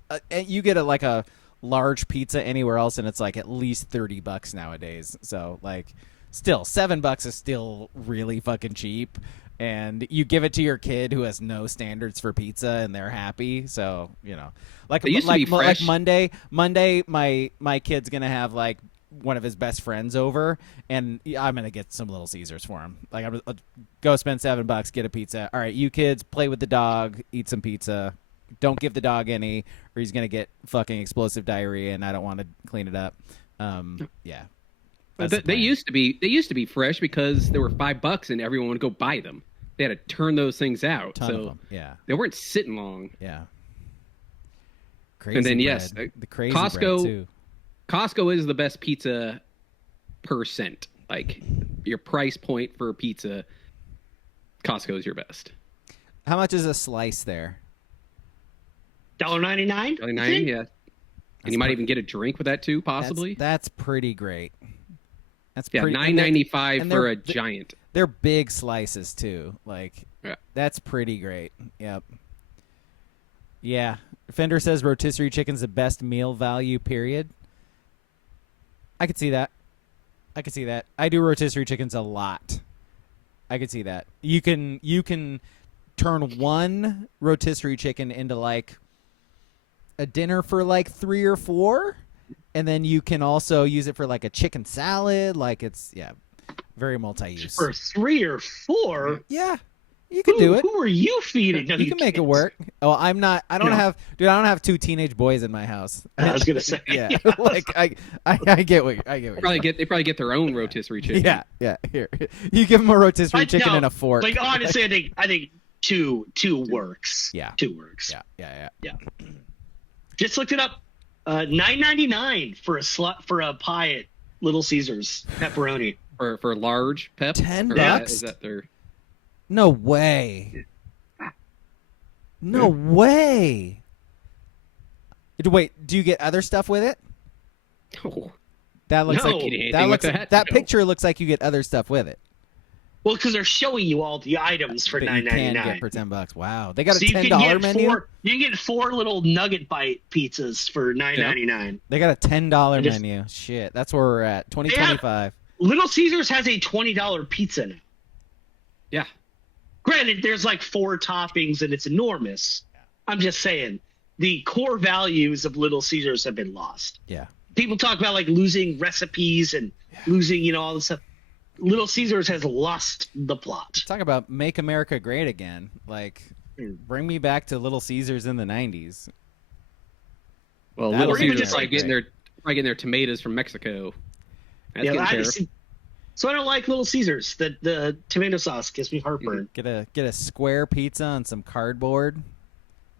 you get a large pizza anywhere else and it's like at least $30 nowadays. So like still $7 is still really fucking cheap. And you give it to your kid who has no standards for pizza and they're happy. So, like Monday, my kid's going to have like one of his best friends over and I'm going to get some Little Caesars for him. Like I'm gonna go spend $7, get a pizza. All right, you kids play with the dog, eat some pizza. Don't give the dog any or he's going to get fucking explosive diarrhea and I don't want to clean it up. Yeah. They used to be fresh because they were $5 and everyone would go buy them. They had to turn those things out. Ton of them. Yeah. They weren't sitting long. Yeah. Crazy and then bread. The crazy bread too. Costco is the best pizza per cent. Like your price point for pizza, Costco is your best. How much is a slice there? $1.99? $1.99, yeah. And you might even get a drink with that too, possibly. That's pretty great. That's pretty. $9.95 for a giant. They're big slices too. Like that's pretty great. Yep. Yeah. Fender says rotisserie chicken's the best meal value. Period. I could see that. I do rotisserie chickens a lot. I could see that. You can turn one rotisserie chicken into like a dinner for like 3 or 4, and then you can also use it for like a chicken salad. Like it's very multi-use. For 3 or 4? Yeah. You can do it. Who are you feeding? No, you can make it work. Oh, I'm not. I don't have 2 teenage boys in my house. I was gonna say. Yeah, like I get what they probably get their own rotisserie chicken. Yeah. Here, you give them a rotisserie chicken and a fork. Like honestly, I think two works. Yeah, 2 works. Yeah. Just looked it up. $9.99 for a pie at Little Caesars pepperoni for large pep. $10. Is that their? No way. No way. Wait, do you get other stuff with it? Oh. That looks that picture looks like you get other stuff with it. Well, because they're showing you all the items for $9.99. You can get for $10. Wow, they got a $10 menu. You can get 4 little nugget bite pizzas for $9.99. They got a $10 menu. Shit, that's where we're at. 2025. Little Caesars has a $20 pizza now. Yeah. Granted, there's like 4 toppings and it's enormous. I'm just saying the core values of Little Caesars have been lost. Yeah. People talk about like losing recipes and losing, all this stuff. Little Caesars has lost the plot. Talk about make America great again. Like, bring me back to Little Caesars in the 90s. Well, Little Caesars is probably getting their tomatoes from Mexico. So I don't like Little Caesars. The tomato sauce gives me heartburn. Get a square pizza on some cardboard.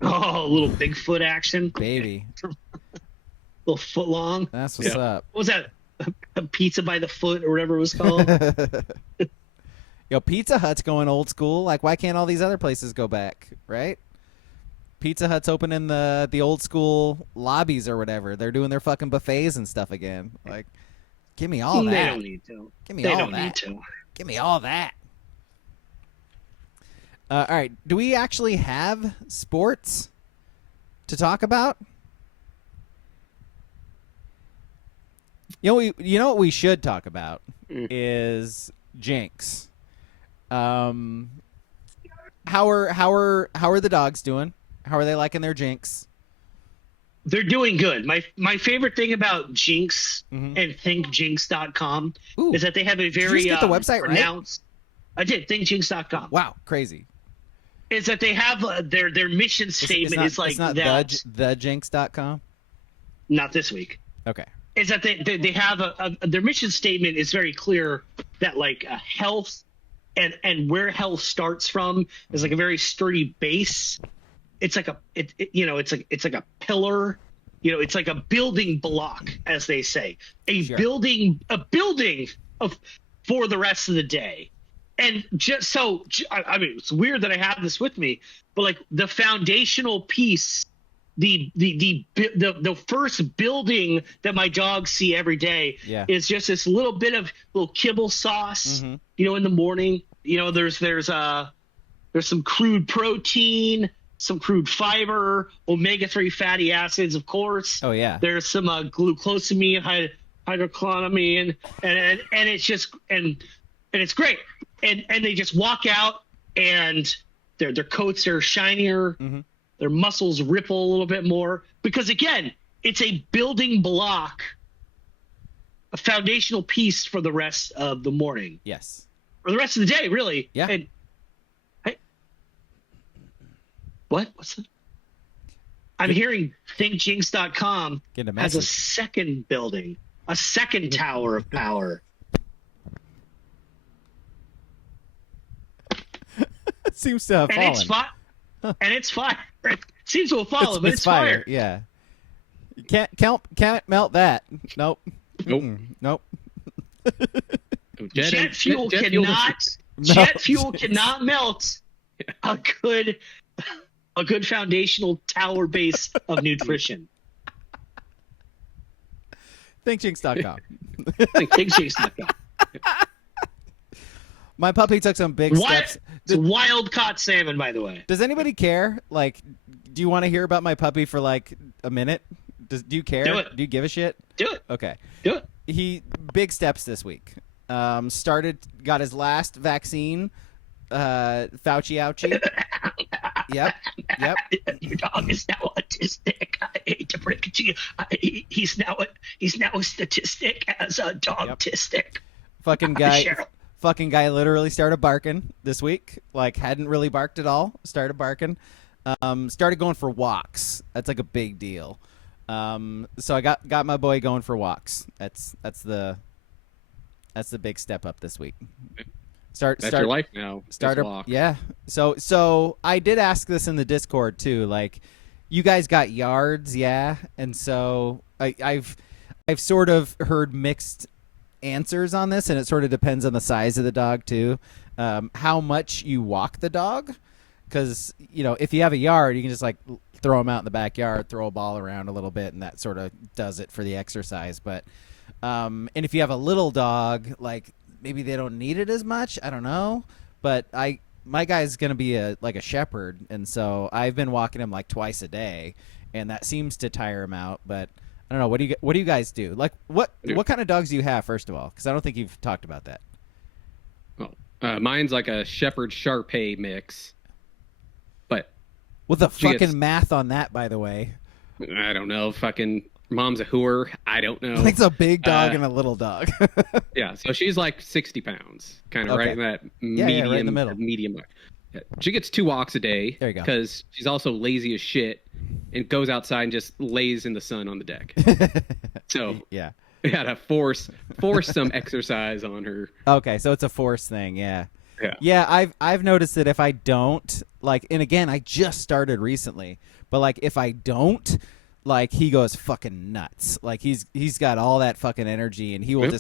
Oh, a little Bigfoot action, baby. Little foot long. That's what's up. What was that? A pizza by the foot or whatever it was called. Yo, Pizza Hut's going old school. Like, why can't all these other places go back? Right? Pizza Hut's opening the old school lobbies or whatever. They're doing their fucking buffets and stuff again. Like. Give me all that. They don't need to. Give me all that. Give me all that. All right. Do we actually have sports to talk about? You know what we should talk about is Jinx. How are the dogs doing? How are they liking their Jinx? They're doing good. My favorite thing about Jinx and thinkjinx.com is that they have a very Did you just get the website pronounced. Right? I did thinkjinx.com. Wow, crazy. Is that they have their mission statement is like it's not that. thejinx.com? not this week. Okay. Is that they have their mission statement is very clear that like health and where health starts from is like a very sturdy base. It's like it's like a pillar. It's like a building block, as they say, a building for the rest of the day. And just so, I mean, it's weird that I have this with me, but like the foundational piece, the first building that my dogs see every day is just this little bit of little kibble sauce, in the morning. There's some crude protein, some crude fiber, omega-3 fatty acids, of course. Oh yeah. There's some glucosamine, hydrocolonamine, and it's just and it's great. And they just walk out and their coats are shinier. Their muscles ripple a little bit more because, again, it's a building block, a foundational piece for the rest of the morning. Yes. Or the rest of the day, really. Yeah. And, hey, what's that? I'm hearing ThinkJinx.com has a second building, a second tower of power. It seems to have fallen. And it's fire. It seems to have fallen, but it's fire. Yeah. You can't melt that. Nope. Nope. Jet fuel cannot melt a good foundational tower base of nutrition. ThinkJinx.com. ThinkJinx.com. My puppy took some big steps. It's wild caught salmon, by the way. Does anybody care? Like, do you want to hear about my puppy for like a minute? Do you care? Do it. Do you give a shit? Do it. Okay. Do it. He big steps this week. Got his last vaccine. Fauci ouchie. Yep. Your dog is now autistic. I hate to break it to you. He's now a statistic as a dog-tistic. Fucking guy literally started barking this week. Like, hadn't really barked at all. Started barking. Started going for walks. That's like a big deal. So I got my boy going for walks. That's the big step up this week. That's your life now. Walk. Yeah. So I did ask this in the Discord too. Like, you guys got yards, yeah, and so I've sort of heard mixed answers on this, and it sort of depends on the size of the dog too, how much you walk the dog, because if you have a yard, you can just like throw them out in the backyard, throw a ball around a little bit, and that sort of does it for the exercise. But and if you have a little dog, like maybe they don't need it as much, I don't know, but my guy's gonna be a shepherd, and so I've been walking him like twice a day, and that seems to tire him out. But I don't know. What do you guys do? Like, what kind of dogs do you have, first of all? Because I don't think you've talked about that. Oh, mine's like a Shepherd Shar-Pei mix. But with the fucking math on that, by the way. I don't know. Fucking mom's a hooer. I don't know. It's a big dog and a little dog. Yeah, so she's like 60 pounds, kind of right in that medium, right in the middle. Medium. Yeah. She gets 2 walks a day. There you go. Because she's also lazy as shit and goes outside and just lays in the sun on the deck. So yeah, we had to force some exercise on her. Okay, so it's a force thing. Yeah. I've noticed that if I don't, like, and again, I just started recently, but like if I don't, like, he goes fucking nuts. Like, he's got all that fucking energy, and he will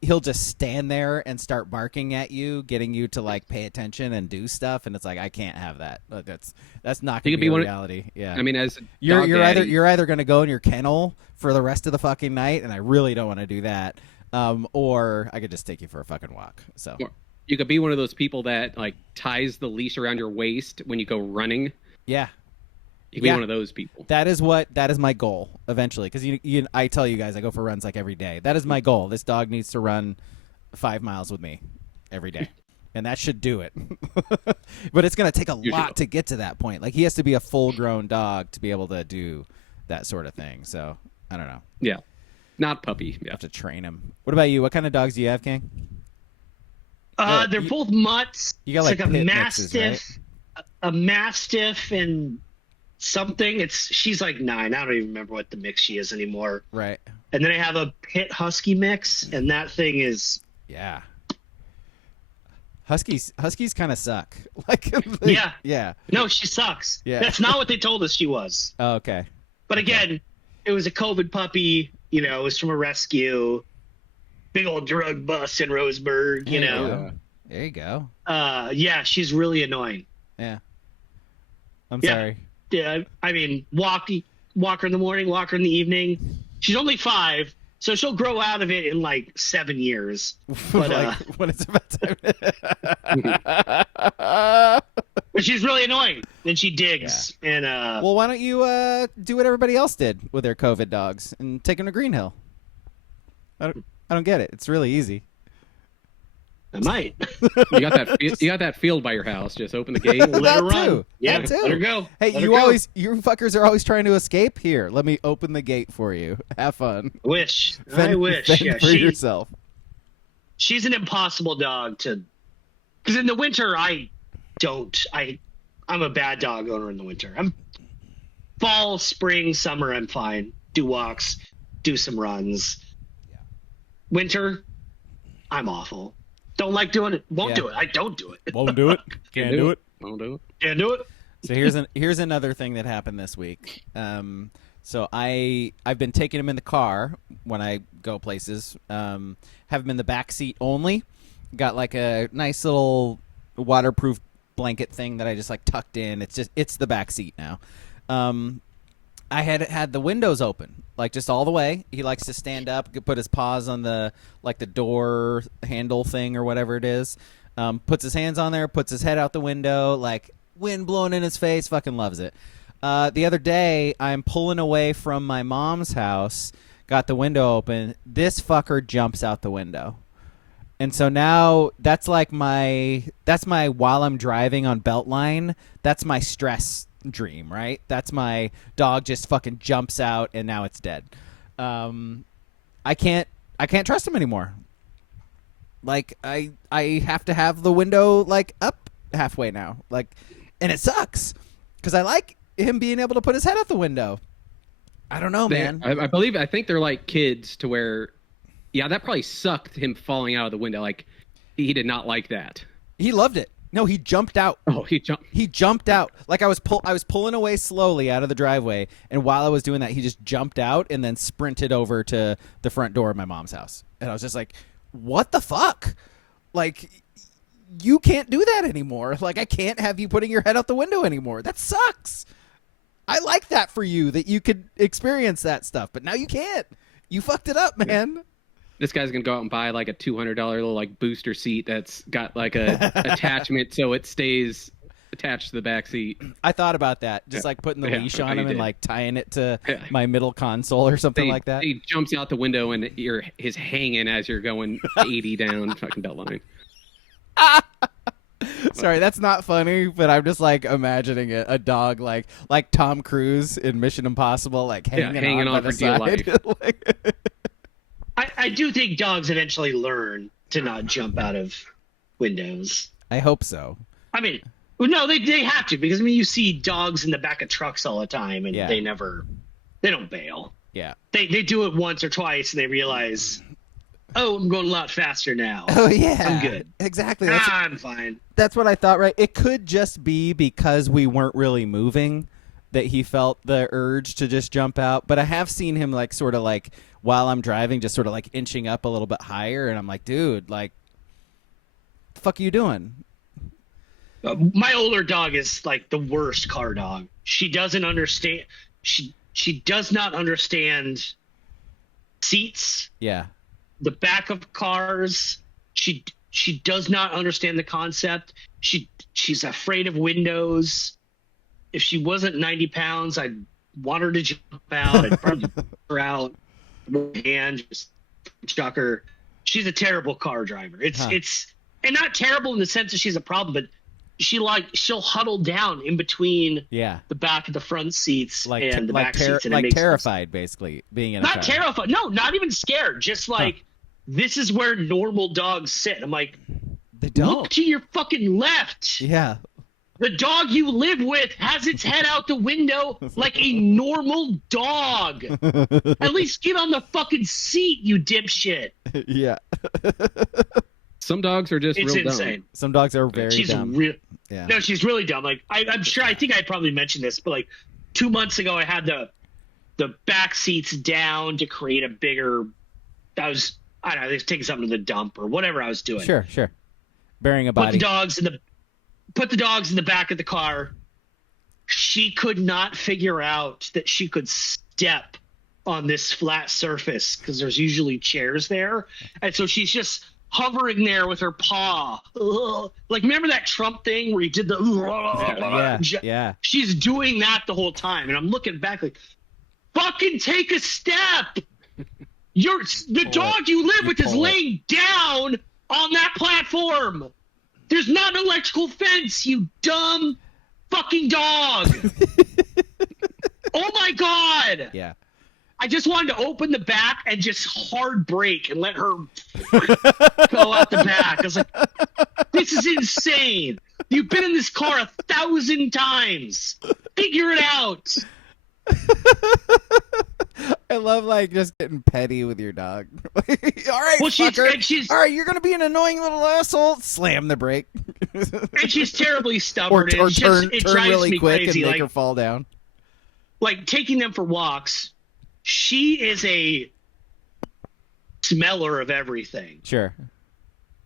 he'll just stand there and start barking at you, getting you to like pay attention and do stuff. And it's like, I can't have that. That's not gonna be reality. Yeah. I mean, as you're either gonna go in your kennel for the rest of the fucking night, and I really don't want to do that. Or I could just take you for a fucking walk. So you could be one of those people that like ties the leash around your waist when you go running. Yeah. You can be one of those people. That is my goal eventually, because I tell you guys, I go for runs like every day. That is my goal. This dog needs to run 5 miles with me every day, and that should do it. But it's going to take a lot to get to that point. Like, he has to be a full-grown dog to be able to do that sort of thing. So I don't know. Yeah, not puppy. Yeah, have to train him. What about you? What kind of dogs do you have, King? They're both mutts. You got like a pit mastiff, mixes, right? A mastiff, and something. She's like 9. I don't even remember what the mix she is anymore. Right. And then I have a pit husky mix, and that thing is yeah. Huskies kind of suck. Yeah. No, she sucks. Yeah. That's not what they told us she was. Oh, okay. But again, it was a COVID puppy. You know, it was from a rescue. Big old drug bust in Roseburg. You know. There you go. Yeah, she's really annoying. Yeah. I'm sorry. Yeah, I mean, walk her in the morning, walk her in the evening. She's only 5. So she'll grow out of it in like 7 years. But when it's about time. but she's really annoying. And she digs. Yeah. And well, why don't you do what everybody else did with their COVID dogs and take them to Green Hill? I don't get it. It's really easy. I might. You got that field by your house. Just open the gate. Let her run. Too. Yeah, that too. Let her go. Hey, you fuckers are always trying to escape. Here, let me open the gate for you. Have fun. I wish. Fend for yourself. She's an impossible dog to. Because in the winter, I'm a bad dog owner in the winter. I'm fall, spring, summer. I'm fine. Do walks, do some runs. Yeah. Winter, I'm awful. Don't like doing it. Won't do it. I don't do it. Won't do it. Can't do it. Won't do it. Can't do it. So here's another thing that happened this week. So I've been taking him in the car when I go places. Have him in the back seat only. Got like a nice little waterproof blanket thing that I just like tucked in. It's the back seat now. I had the windows open, like just all the way. He likes to stand up, put his paws on the door handle thing or whatever it is. Puts his hands on there, puts his head out the window, like wind blowing in his face, fucking loves it. The other day, I'm pulling away from my mom's house, got the window open. This fucker jumps out the window. And so now that's my while I'm driving on Beltline, that's my stress dream, right? That's my dog just fucking jumps out and now it's dead. I can't trust him anymore. Like I have to have the window like up halfway now. Like, and it sucks because I like him being able to put his head out the window. I don't know, man. I think they're like kids to where, yeah, that probably sucked him falling out of the window. Like he did not like that. He loved it. No, he jumped out. Oh, he jumped. He jumped out. Like I was pulling away slowly out of the driveway, and while I was doing that, he just jumped out and then sprinted over to the front door of my mom's house. And I was just like, "What the fuck? Like, you can't do that anymore. Like, I can't have you putting your head out the window anymore. That sucks. I like that for you that you could experience that stuff, but now you can't. You fucked it up, man." This guy's gonna go out and buy like a $200 little like booster seat that's got like a attachment so it stays attached to the back seat. I thought about that, just like putting the leash on him and like tying it to my middle console or something like that. He jumps out the window and his hanging as you're going 80 down fucking Beltline. Sorry, that's not funny, but I'm just like imagining it, a dog like Tom Cruise in Mission Impossible, like hanging on for dear life. I do think dogs eventually learn to not jump out of windows. I hope so. I mean, no, they have to, because I mean, you see dogs in the back of trucks all the time, and they don't bail. Yeah, they do it once or twice, and they realize, oh, I'm going a lot faster now. Oh yeah, I'm good. Exactly. I'm fine. That's what I thought. Right? It could just be because we weren't really moving that he felt the urge to just jump out. But I have seen him like sort of like while I'm driving, just sort of like inching up a little bit higher, and I'm like, dude, like, the fuck are you doing? My older dog is like the worst car dog. She doesn't understand. She does not understand seats. Yeah. The back of cars. She does not understand the concept. She's afraid of windows. If she wasn't 90 pounds, I'd want her to jump out. I'd probably put her out. And just chuck her. She's a terrible car driver. It's and not terrible in the sense that she's a problem, but she'll huddle down in between the back of the front seats and the back seats, and like terrified, basically being in a car. Terrified. No, not even scared. Just like this is where normal dogs sit. I'm like, they don't look to your fucking left. Yeah. The dog you live with has its head out the window like a normal dog. At least get on the fucking seat, you dipshit. Yeah. Some dogs are just It's real insane. dumb. Some dogs are very She's dumb. Yeah. No, she's really dumb. Like I'm sure. I think I probably mentioned this, but like 2 months ago, I had the back seats down to create a bigger. I don't know, taking something to the dump or whatever I was doing. Sure. Burying a body. Put the dogs in the back of the car. She could not figure out that she could step on this flat surface because there's usually chairs there, and so she's just hovering there with her paw. Ugh. Like, remember that Trump thing where he did the yeah. She's doing that the whole time, and I'm looking back like, fucking take a step. The dog you live with is laying down on that platform. There's not an electrical fence, you dumb fucking dog. Oh my God. Yeah. I just wanted to open the back and just hard brake and let her go out the back. I was like, this is insane. You've been in this car 1,000 times. Figure it out. I love like just getting petty with your dog. All right, well, fucker. All right, you're gonna be an annoying little asshole. Slam the brake. And she's terribly stubborn. Or turn drives really me quick crazy. and make her fall down. Like taking them for walks. She is a smeller of everything. Sure.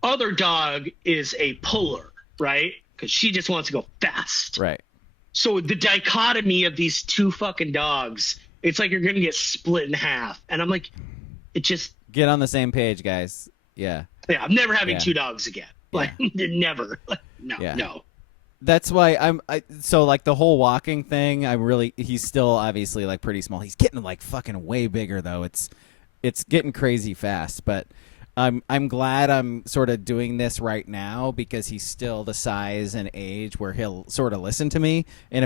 Other dog is a puller, right? Because she just wants to go fast. Right. So the dichotomy of these two fucking dogs, it's like you're going to get split in half. And I'm like, it just... Get on the same page, guys. Yeah. Yeah, I'm never having two dogs again. Like, never. Like, no. That's why so like the whole walking thing, he's still obviously like pretty small. He's getting like fucking way bigger though. It's getting crazy fast, but I'm glad I'm sort of doing this right now because he's still the size and age where he'll sort of listen to me. And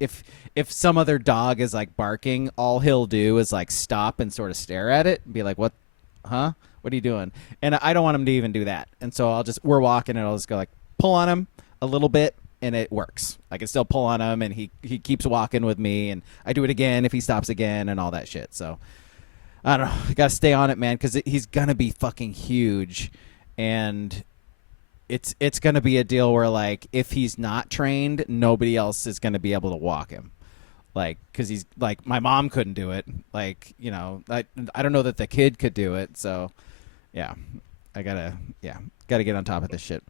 if some other dog is like barking, all he'll do is like stop and sort of stare at it and be like, "What? Huh? What are you doing?" And I don't want him to even do that. And so we're walking and I'll just go like pull on him a little bit and it works. I can still pull on him and he keeps walking with me and I do it again if he stops again and all that shit. So I don't know. You got to stay on it, man, because he's going to be fucking huge. And it's going to be a deal where, like, if he's not trained, nobody else is going to be able to walk him. Like, because he's, like, my mom couldn't do it. Like, you know, I don't know that the kid could do it. So, yeah, gotta get on top of this shit.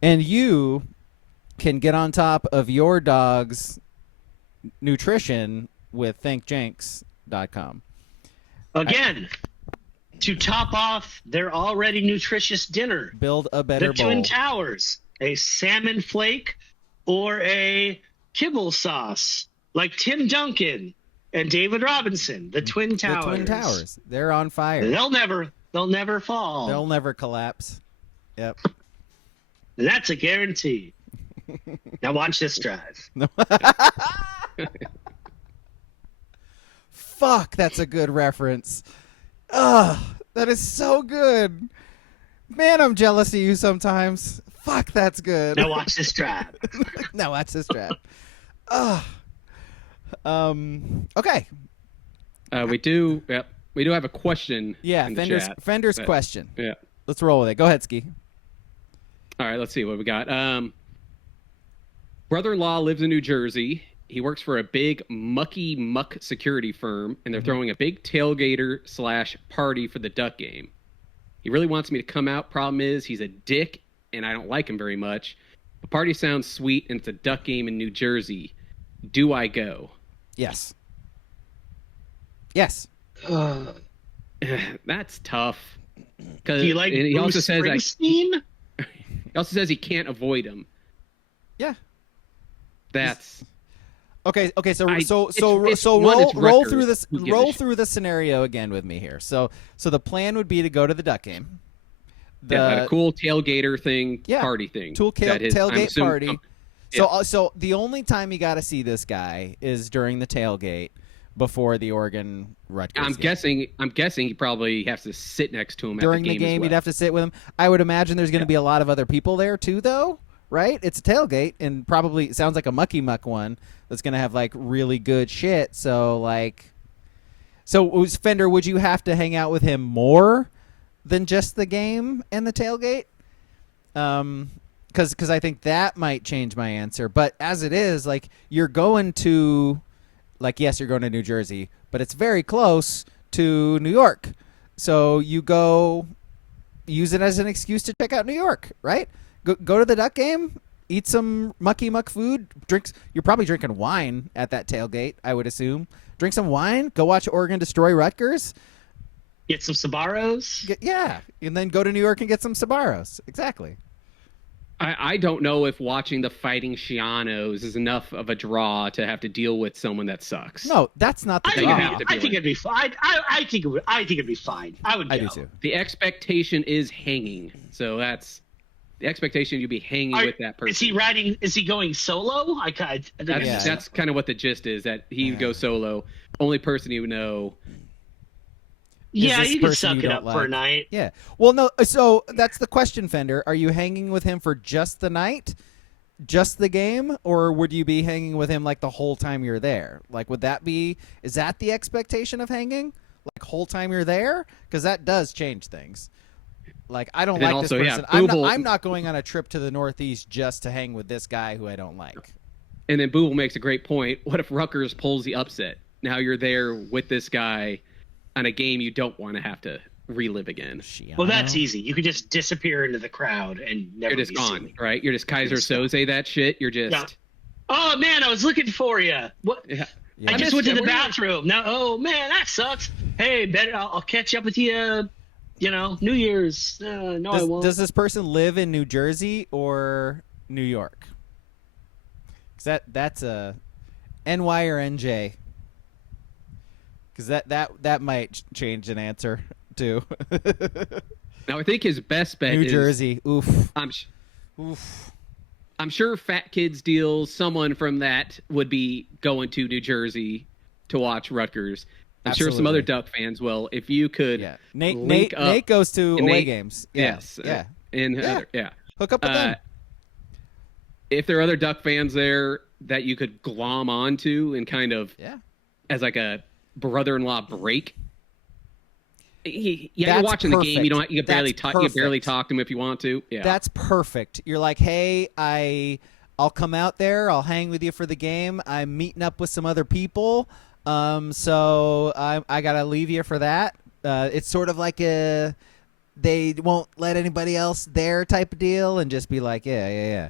And you can get on top of your dog's nutrition with thankjenks.com. Again, to top off their already nutritious dinner, build a better bowl. The Twin Towers, a salmon flake or a kibble sauce, like Tim Duncan and David Robinson, the Twin Towers. The Twin Towers. They're on fire. They'll never fall. They'll never collapse. Yep. That's a guarantee. Now watch this drive. Fuck, that's a good reference. Ugh, that is so good. Man, I'm jealous of you sometimes. Fuck, that's good. Now watch this drive. Now watch this drive. Ugh. Okay. We do have a question. Yeah, in the chat. Fender's question. Yeah. Let's roll with it. Go ahead, Ski. All right, let's see what we got. Brother-in-law lives in New Jersey. He works for a big mucky muck security firm, and they're throwing a big tailgater/party for the Duck game. He really wants me to come out. Problem is, he's a dick, and I don't like him very much. The party sounds sweet, and it's a Duck game in New Jersey. Do I go? Yes. Yes. That's tough. Do you like he also says Springsteen? He also says he can't avoid him. Yeah. That's okay. So roll through the scenario again with me here. So the plan would be to go to the Duck game. A cool tailgater thing, party thing. Tailgate party. Yeah. So the only time you got to see this guy is during the tailgate before the Oregon Rutgers game. I'm guessing he probably has to sit next to him during at the game. You'd have to sit with him. I would imagine there's going to be a lot of other people there too, though, right? It's a tailgate, and probably sounds like a mucky muck one that's gonna have like really good shit. So Fender, would you have to hang out with him more than just the game and the tailgate? Because I think that might change my answer. But as it is, like, you're going to, like, yes, you're going to New Jersey, but it's very close to New York. So you go, use it as an excuse to check out New York, right? Go to the Duck game, eat some mucky muck food, drinks. You're probably drinking wine at that tailgate, I would assume. Drink some wine, go watch Oregon destroy Rutgers. Get some Sabaros. Yeah, and then go to New York and get some Sabaros. Exactly. I don't know if watching the Fighting Shianos is enough of a draw to have to deal with someone that sucks. No, that's not the draw. I think it'd be fine. I think it'd be fine. I would go. I do too. The expectation is hanging, so that's the expectation. You'll be hanging with that person. Is he riding? Is he going solo? That's kind of what the gist is. That he would go solo. Only person you know. Yeah, you can suck it up for a night. Yeah. Well, no. So that's the question, Fender. Are you hanging with him for just the night, just the game, or would you be hanging with him like the whole time you're there? Like, is that the expectation of hanging? Like, whole time you're there? Because that does change things. Like, I don't like this person. I'm not going on a trip to the Northeast just to hang with this guy who I don't like. And then Booble makes a great point. What if Rutgers pulls the upset? Now you're there with this guy on a game you don't want to have to relive again. Well, that's easy. You could just disappear into the crowd and never You're just be gone, seen. right? You're just Kaiser Soze that shit. You're just... Yeah. Oh, man, I was looking for you. What? Yeah. I just went to the bathroom. Now, oh, man, that sucks. Hey, I'll catch up with you, New Year's. I won't. Does this person live in New Jersey or New York? Because that's a NY or NJ. Because that might change an answer too. Now I think his best bet is New Jersey. Oof. I'm sure Fat Kids Deals, someone from that would be going to New Jersey to watch Rutgers. I'm sure some other Duck fans will. If you could, Nate goes to away games. Yes. Yeah. Hook up with them. If there are other Duck fans there that you could glom onto and kind of as like a brother-in-law break. You're watching the game. You barely talk to him if you want to. Yeah, that's perfect. You're like, hey, I'll come out there. I'll hang with you for the game. I'm meeting up with some other people. So I gotta leave you for that. It's sort of like they won't let anybody else there type of deal, and just be like, yeah.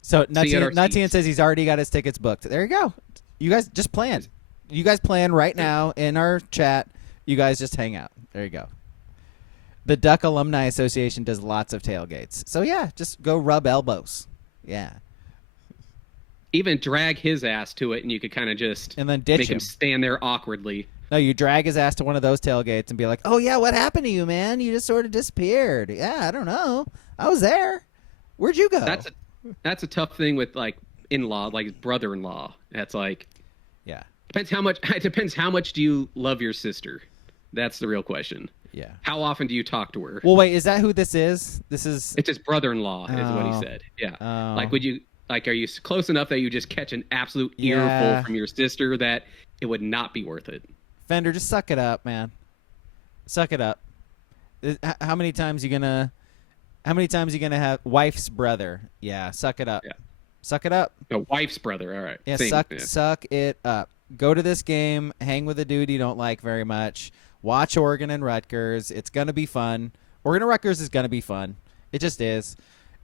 So Nutian says he's already got his tickets booked. There you go. You guys just planned. You guys plan right now in our chat. You guys just hang out. There you go. The Duck Alumni Association does lots of tailgates. So, yeah, just go rub elbows. Yeah. Even drag his ass to it, and you could kind of just and then ditch make him stand there awkwardly. No, you drag his ass to one of those tailgates and be like, oh, yeah, what happened to you, man? You just sort of disappeared. Yeah, I don't know. I was there. Where'd you go? That's a tough thing with, like, in-law, like brother-in-law. That's like... Yeah. It depends how much do you love your sister. That's the real question. Yeah. How often do you talk to her? Well, wait, is that who this is? It's his brother-in-law, is what he said. Yeah. Are you close enough that you just catch an absolute earful from your sister that it would not be worth it? Fender, just suck it up, man. Suck it up. How many times you gonna have wife's brother? Yeah, suck it up. Yeah. Suck it up. No, wife's brother. All right. Yeah, suck it up. Go to this game, hang with a dude you don't like very much, watch Oregon and Rutgers. It's going to be fun. Oregon and Rutgers is going to be fun. It just is.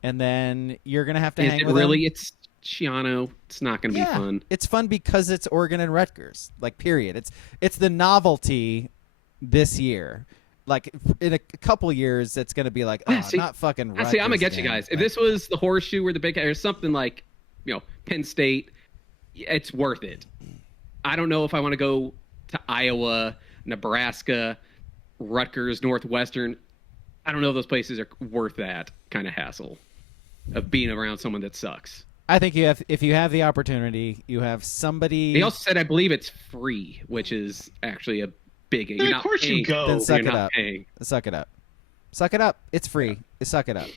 And then you're going to have to hang with them. It's Shiano. It's not going to be fun. It's fun because it's Oregon and Rutgers, like, period. It's the novelty this year. Like, in a couple years, it's going to be like, not fucking Rutgers. I'm going to get you guys. If this was the Horseshoe or the Big or something like, Penn State, it's worth it. I don't know if I want to go to Iowa, Nebraska, Rutgers, Northwestern. I don't know if those places are worth that kind of hassle of being around someone that sucks. I think if you have the opportunity, you have somebody. They also said, I believe it's free, which is actually a big. You're of course paying. You go. Then suck it up. Suck it up. Suck it up. It's free. Suck it up.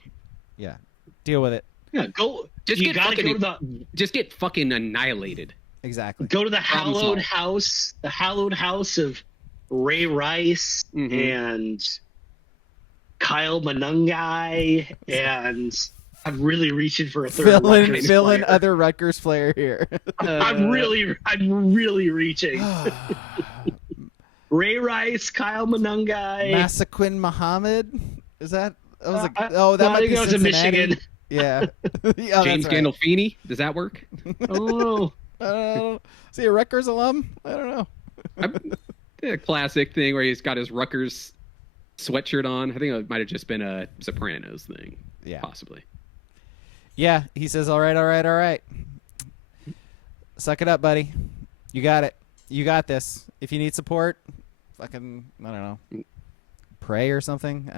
Yeah. Deal with it. Yeah, go. Just you get gotta fucking, go to the. just get fucking annihilated. Exactly. Go to the Problem hallowed solved. house. The hallowed house of Ray Rice and Kyle Manungai, and I'm really reaching for a third Rutgers Fill in player. other Rutgers player here. I'm really reaching. Ray Rice, Kyle Manungai. Massaquin Muhammad? Is that? That was I that might think be that was Cincinnati. Michigan. Yeah. James Gandolfini. Does that work? Oh, I don't know. Is he a Rutgers alum? I don't know. A classic thing where he's got his Rutgers sweatshirt on. I think it might have just been a Sopranos thing. Yeah. Possibly. Yeah, he says, all right. Suck it up, buddy. You got it. You got this. If you need support, fucking, I don't know, pray or something.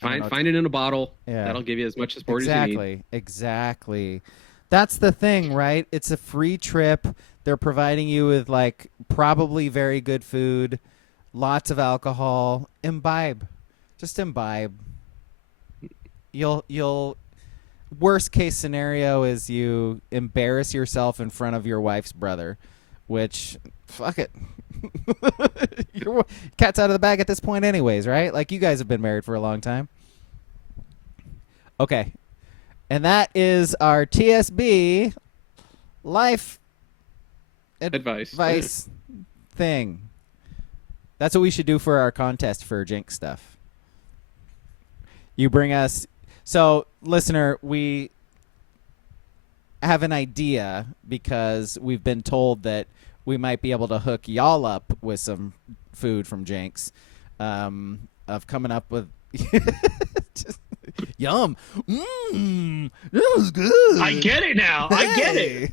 Find it in a bottle. Yeah. That'll give you as much support as you need. Exactly. That's the thing, right? It's a free trip. They're providing you with, like, probably very good food, lots of alcohol. Imbibe. Just imbibe. You'll worst case scenario is you embarrass yourself in front of your wife's brother, which, fuck it. Your cat's out of the bag at this point anyways, right? Like, you guys have been married for a long time. Okay. And that is our TSB life advice thing. That's what we should do for our contest for Jinx stuff. You bring us... So, listener, we have an idea because we've been told that we might be able to hook y'all up with some food from Jinx, of coming up with... just, yum. That was good. I get it now. Hey. I get it.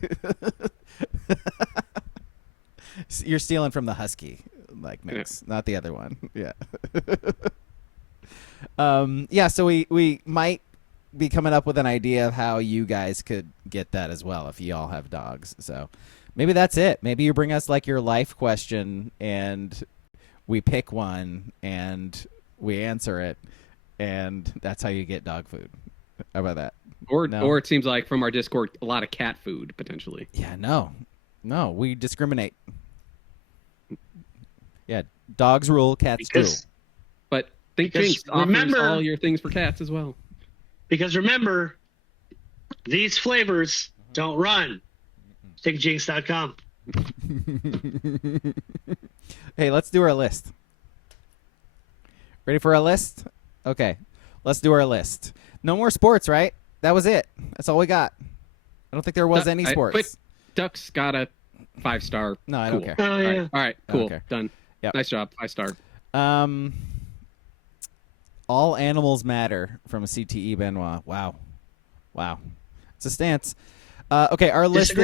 You're stealing from the Husky, like mix, not the other one. Yeah. Yeah, so we might be coming up with an idea of how you guys could get that as well if you all have dogs. So maybe that's it. Maybe you bring us like your life question and we pick one and we answer it, and that's how you get dog food. How about that? Or it seems like from our Discord, a lot of cat food potentially. Yeah, no, we discriminate. Yeah, dogs rule, cats rule. But think Jinx offers all your things for cats as well. Because remember, these flavors don't run. ThinkJinx.com. Hey, let's do our list. Ready for our list? Okay, let's do our list. No more sports, right? That was it. That's all we got. I don't think there was any sports. Quick, Ducks got a 5-star. No, I don't care. Oh, yeah. All right, cool, care. done. Yep. Nice job, 5-star. All animals matter from CTE Benoit. Wow. It's a stance. Okay, our list.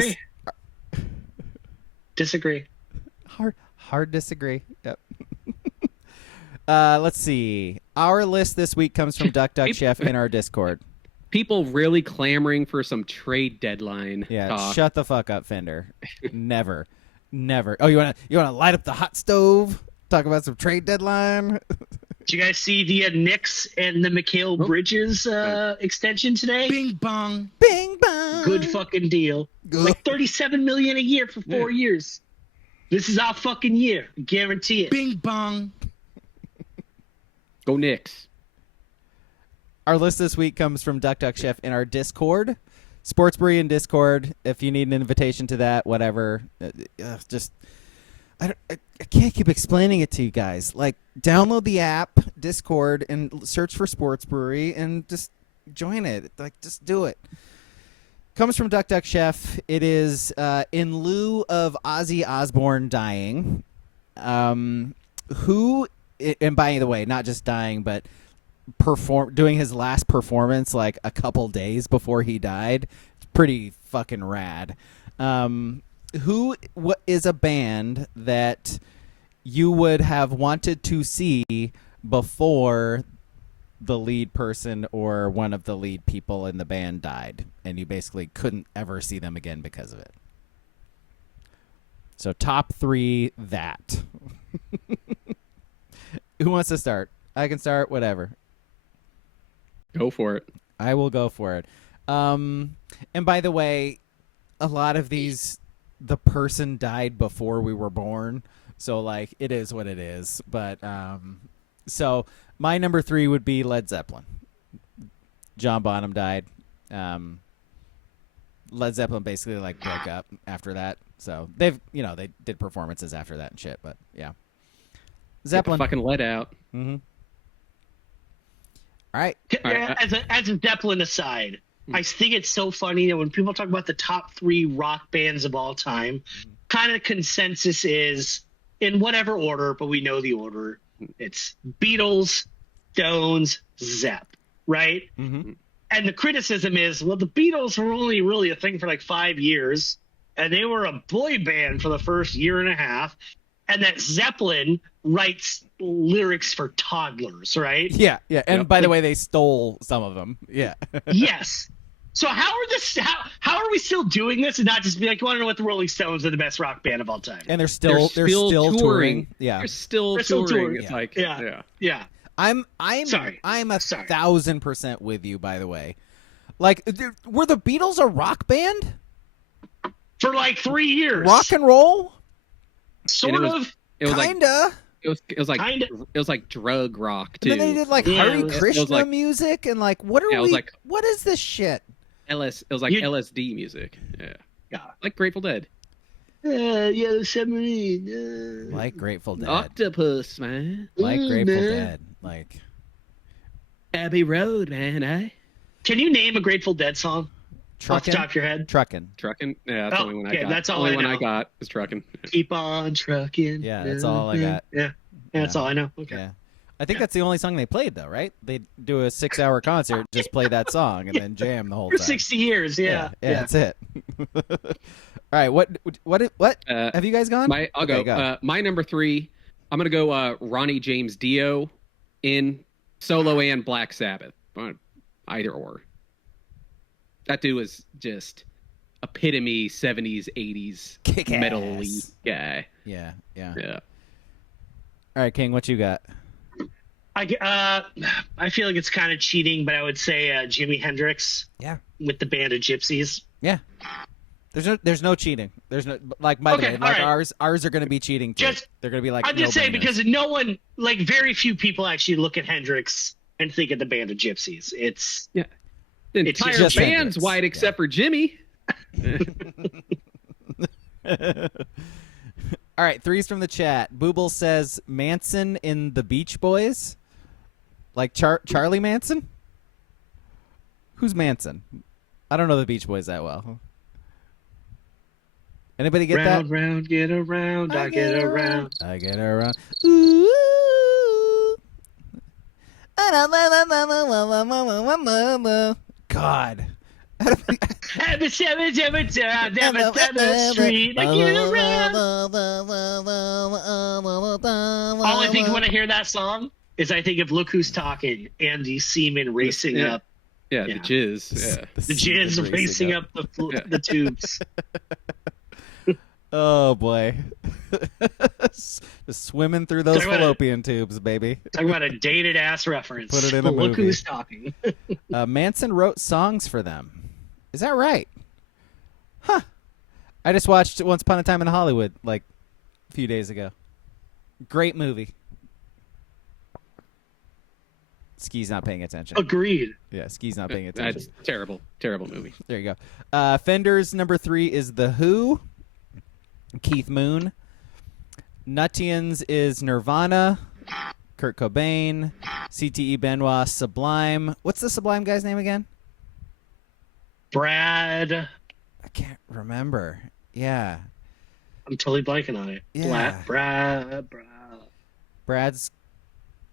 Disagree. Hard disagree. Yep. Let's see. Our list this week comes from Duck Chef in our Discord. People really clamoring for some trade deadline talk. Shut the fuck up, Fender. Never. Oh, you wanna light up the hot stove? Talk about some trade deadline? Did you guys see the Knicks and the Mikal Bridges extension today? Bing bong. Good fucking deal. Good. Like $37 million a year for 4 years. This is our fucking year. Guarantee it. Bing bong. Go Knicks. Our list this week comes from Duck Chef in our Discord. Sports Brewery in Discord. If you need an invitation to that, whatever. I can't keep explaining it to you guys. Like, download the app, Discord, and search for Sports Brewery and just join it. Like, just do it. Comes from Duck Chef. It is in lieu of Ozzy Osbourne dying. Who, and by the way, not just dying, but doing his last performance like a couple days before he died. It's pretty fucking rad. What is a band that you would have wanted to see before the lead person or one of the lead people in the band died, and you basically couldn't ever see them again because of it? So top 3, that. Who wants to start? I can start, whatever. Go for it. I will go for it. And by the way, a lot of these, the person died before we were born, so like it is what it is. But so my number 3 would be Led Zeppelin. John Bonham died. Led Zeppelin basically like broke up after that. So they did performances after that and shit. But yeah, Zeppelin fucking let out. Mm-hmm. All right. As a Zeppelin aside, I think it's so funny that when people talk about the top 3 rock bands of all time, kind of consensus is in whatever order, but we know the order. It's Beatles, Stones, Zepp, right? Mm-hmm. And the criticism is, well, the Beatles were only really a thing for like 5 years, and they were a boy band for the first year and a half, and that Zeppelin writes lyrics for toddlers, right? Yeah. And by the way, they stole some of them. Yeah. Yes. So how are we still doing this and not just be like, you want to know what the Rolling Stones are the best rock band of all time? And they're still touring. Yeah. They're still touring. It's yeah. like yeah. I'm sorry. I'm 1,000% with you, by the way. Like, were the Beatles a rock band? For like 3 years. Rock and roll? Sort of. It was kinda. It was like drug rock too. And then they did like Hare Krishna music and like what is this shit? It was like LSD music. Yeah. Like Grateful Dead. Submarine. Like Grateful Dead. Octopus, man. Like Grateful Dead. Like Abbey Road, man, eh? Can you name a Grateful Dead song? Off the top of your head? Truckin'. Yeah, that's the only one I got. That's all only I know. one I got is Truckin'. Keep on trucking. Yeah, that's all I got. Yeah, that's all I know. Okay. Yeah. I think that's the only song they played, though, right? They do a 6-hour concert, just play that song, and then jam the whole For time. 60 years, yeah. That's it. All right, what have you guys gone? I'll go. My number 3, I'm going to go Ronnie James Dio in solo and Black Sabbath. Either or. That dude was just epitome 70s, 80s Kick-ass. metal-y guy. Yeah. Yeah. All right, King, what you got? I feel like it's kind of cheating, but I would say Jimi Hendrix. Yeah. With the Band of Gypsies. Yeah. There's no cheating. There's no by the way, like right. ours are going to be cheating too. They're going to be like I'm just saying because no one, like very few people actually look at Hendrix and think of the Band of Gypsies. It's the entire just band's Hendrix. white except for Jimmy. All right, 3's from the chat. Booble says Manson in the Beach Boys. Like Charlie Manson? Who's Manson? I don't know the Beach Boys that well. Anybody get that? Round, get around, I get around. I get around. Ooh. God. All I think when I hear that song is I think of Look Who's Talking, Andy Seaman racing up. Yeah, the jizz. Yeah. The jizz racing up the tubes. Oh, boy. Just swimming through those fallopian tubes, baby. Talk about a dated-ass reference. Put it in a movie. Look Who's Talking. Manson wrote songs for them. Is that right? Huh. I just watched Once Upon a Time in Hollywood, like, a few days ago. Great movie. Ski's not paying attention. Agreed. Yeah, Ski's not paying attention. That's terrible. Terrible movie. There you go. Fender's number 3 is The Who. Keith Moon. Nuttians is Nirvana. Kurt Cobain. CTE Benoit. Sublime. What's the Sublime guy's name again? Brad. I can't remember. Yeah. I'm totally blanking on it. Yeah. Brad. Brad's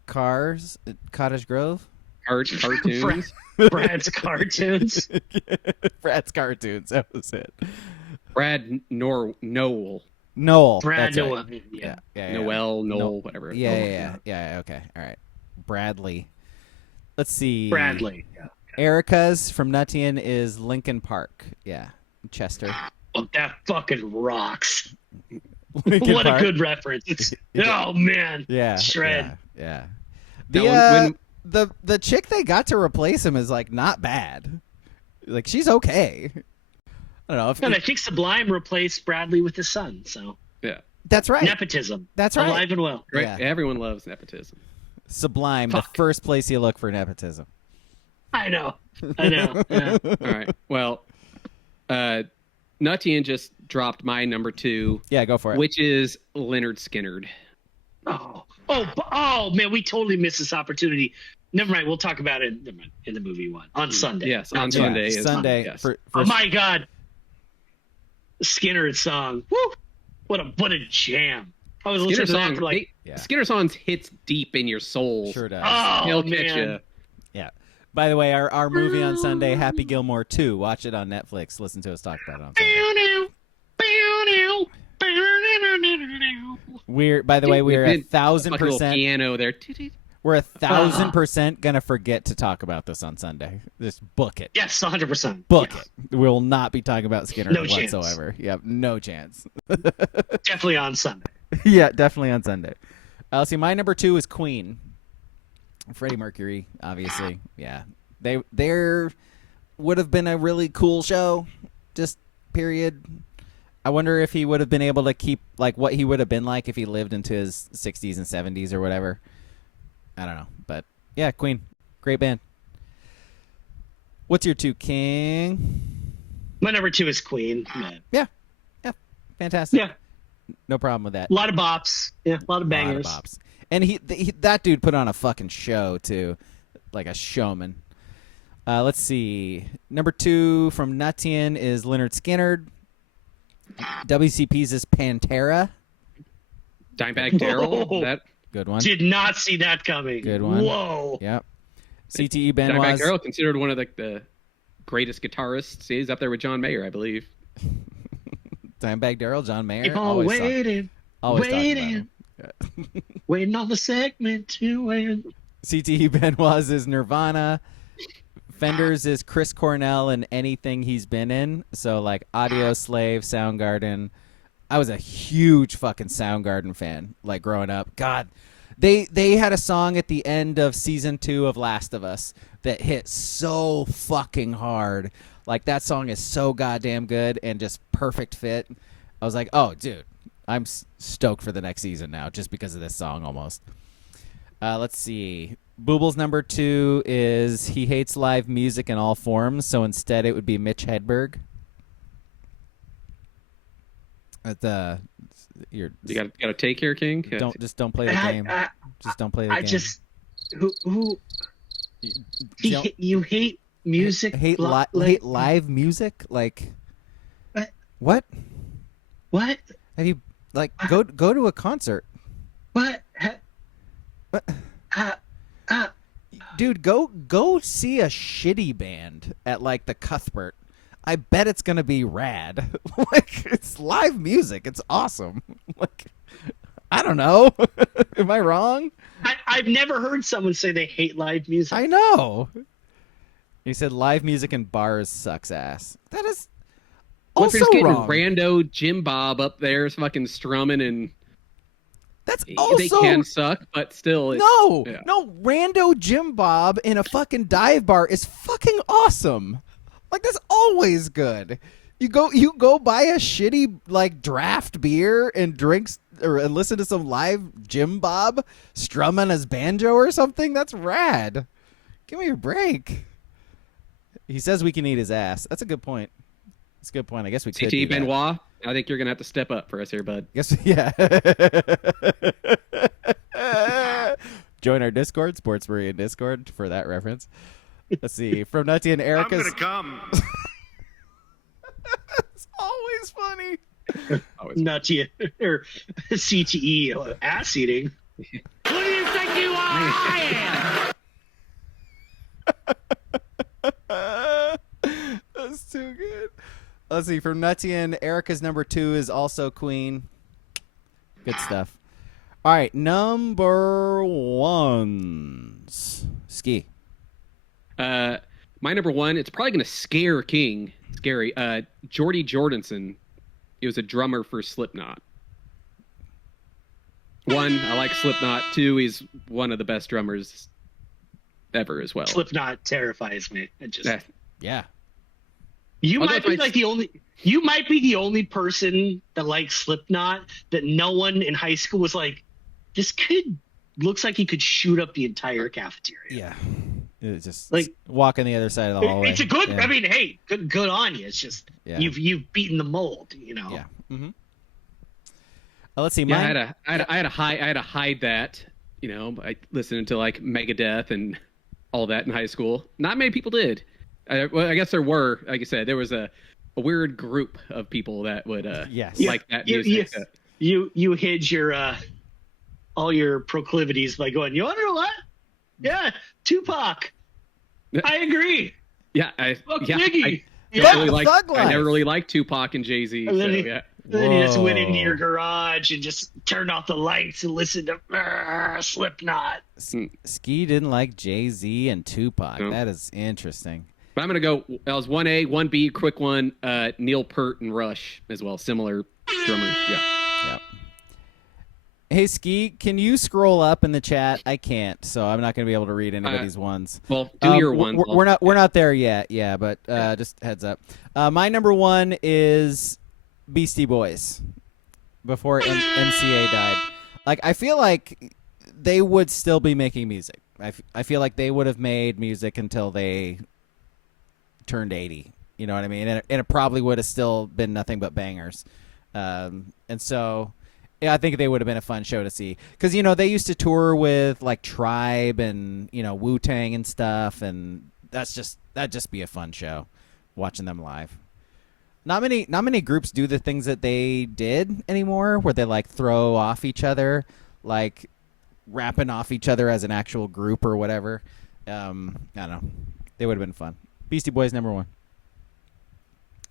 Cars. Cottage Grove. Cartoons. Brad's Cartoons. Brad's Cartoons. That was it. Brad Noel. Noel. Brad Noel. Right. Yeah. Noel, whatever. Yeah. Okay. All right. Bradley. Let's see. Bradley. Yeah. Erica's from Nuttian is Lincoln Park. Yeah. Chester. Oh, that fucking rocks. Lincoln what Park. A good reference. Oh, man. Yeah. Shred. Yeah. The chick they got to replace him is like not bad. Like, she's okay. I don't know. And I think Sublime replaced Bradley with his son, so. Yeah. That's right. Nepotism. That's right. Alive and well. Right. Yeah. Everyone loves nepotism. Sublime, the first place you look for nepotism. I know. Yeah. All right. Well, Nuttian just dropped my number 2. Yeah, go for it. Which is Leonard Skinnard. Oh, man, we totally missed this opportunity. Never mind. We'll talk about it in the movie one on Sunday. Yes, on Sunday. Yeah, Sunday. Yes. Oh my God, Skinner's song. Woo! What a jam! I was listening to that for like. Skinner songs hits deep in your soul. Sure does. Oh, He'll man. catch you. Yeah. By the way, our movie on Sunday, Happy Gilmore 2. Watch it on Netflix. Listen to us talk about it on Sunday. By the way, we're 1,000%. Piano there. We're 1,000% gonna forget to talk about this on Sunday. Just book it. Yes, 100%. Book it. We will not be talking about Skinner No chance. whatsoever. Yep, no chance. Definitely on Sunday. Yeah, definitely on Sunday. Let's see. My number 2 is Queen. Freddie Mercury, obviously. Yeah, there would have been a really cool show. Just period. I wonder if he would have been able to keep like what he would have been like if he lived into his 60s and 70s or whatever. I don't know, but yeah, Queen, great band. What's your 2, King? My number 2 is Queen. Man. Yeah, fantastic. Yeah, no problem with that. a lot of bops. Yeah, a lot of bangers. A lot of bops. And he that dude put on a fucking show too, like a showman. Let's see. Number 2 from Nuttian is Leonard Skinnard. WCP's is Pantera. Dimebag Darrell. That Good one. Did not see that coming. Good one. Whoa. Yep. CTE Dimebag Benoit's. Darrell, considered one of the greatest guitarists. He's up there with John Mayer, I believe. Dimebag Darrell, John Mayer. Keep on waiting. Waiting Waiting on the segment to end. CTE Benoit's is Nirvana. Fender's is Chris Cornell and anything he's been in. So like Audio Slave, Soundgarden. I was a huge fucking Soundgarden fan, like growing up. God, they had a song at the end of season 2 of Last of Us that hit so fucking hard. Like that song is so goddamn good and just perfect fit. I was like, oh, dude, I'm stoked for the next season now just because of this song almost. Let's see. Booble's number 2 is he hates live music in all forms, so instead it would be Mitch Hedberg. You got to take here, King. Don't play the game. Just don't play the game. You hate music? Hate live music? Like what? What? Have you like go to a concert? What? Dude, go see a shitty band at like the Cuthbert. I bet it's gonna be rad. Like it's live music. It's awesome. Like I don't know. Am I wrong? I've never heard someone say they hate live music. I know. He said live music in bars sucks ass. That is also just getting wrong. Rando Jim Bob up there fucking strumming and that's also they can suck, but still no Rando Jim Bob in a fucking dive bar is fucking awesome. Like that's always good. You go buy a shitty like draft beer and drinks and listen to some live Jim Bob strum on his banjo or something. That's rad. Give me a break. He says we can eat his ass. That's a good point. That's a good point. I guess we could. CT Benoit, I think you're gonna have to step up for us here, bud. Yes, yeah. Join our Discord, Sports Brewery Discord, for that reference. Let's see. From Nutty and Erica's. I'm gonna come. It's always funny. Nutty or CTE ass eating. Who do you think you are? I am. That's too good. Let's see. From Nutty and Erica's number 2 is also Queen. Good stuff. All right, number 1s. Ski. My number 1, it's probably going to scare King. Scary. Jordy Jordanson. He was a drummer for Slipknot. 1, I like Slipknot. 2, he's one of the best drummers ever as well. Slipknot terrifies me. It just Yeah. You might be the only person that likes Slipknot that no one in high school was like, this kid looks like he could shoot up the entire cafeteria. Yeah. It was just like walking the other side of the hallway. It's a good. Yeah. I mean, hey, good on you. It's just you've beaten the mold. Yeah. Mm-hmm. Let's see. Yeah, I had to hide that. I listened to like Megadeth and all that in high school. Not many people did. I guess there were. Like I said, there was a weird group of people that would like that music. You hid your all your proclivities by going, you want to know what? Yeah, Tupac. I agree. Yeah, I never really liked Tupac and Jay-Z. And then, then you just went into your garage and just turned off the lights and listened to Slipknot. Ski didn't like Jay-Z and Tupac. No. That is interesting. But I'm going to go, that was 1A, 1B, quick one, Neil Peart and Rush as well. Similar drummers. Yeah. Yep. Hey, Ski, can you scroll up in the chat? I can't, so I'm not going to be able to read anybody's ones. Well, do your ones. We're not there yet, but just heads up. My number one is Beastie Boys before MCA died. Like, I feel like they would still be making music. I feel like they would have made music until they turned 80. You know what I mean? And it probably would have still been nothing but bangers. And so... yeah, I think they would have been a fun show to see because they used to tour with like Tribe and Wu-Tang and stuff, and that'd just be a fun show, watching them live. Not many groups do the things that they did anymore, where they like throw off each other, like rapping off each other as an actual group or whatever. I don't know. They would have been fun. Beastie Boys number one.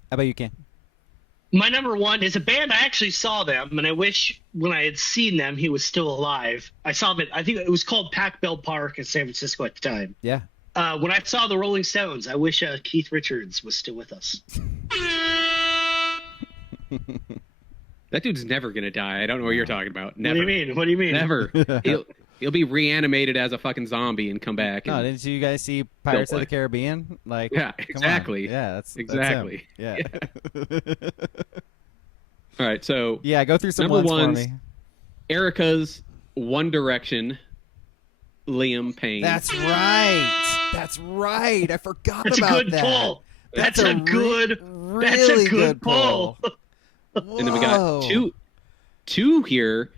How about you, Ken? My number one is a band. I actually saw them, and I wish when I had seen them, he was still alive. I saw them I think it was called Pac Bell Park in San Francisco at the time. Yeah. When I saw the Rolling Stones, I wish Keith Richards was still with us. That dude's never going to die. I don't know what you're talking about. Never. What do you mean? Never. He'll be reanimated as a fucking zombie and come back. No, didn't you guys see Pirates of the Caribbean? Like, yeah, exactly. Yeah, that's exactly. That's yeah. All right, so yeah, go through some number ones for me. Erica's One Direction, Liam Payne. That's right. I forgot that's about that. That's a good pull. That's a good. Really that's a good pull. And then we got two here.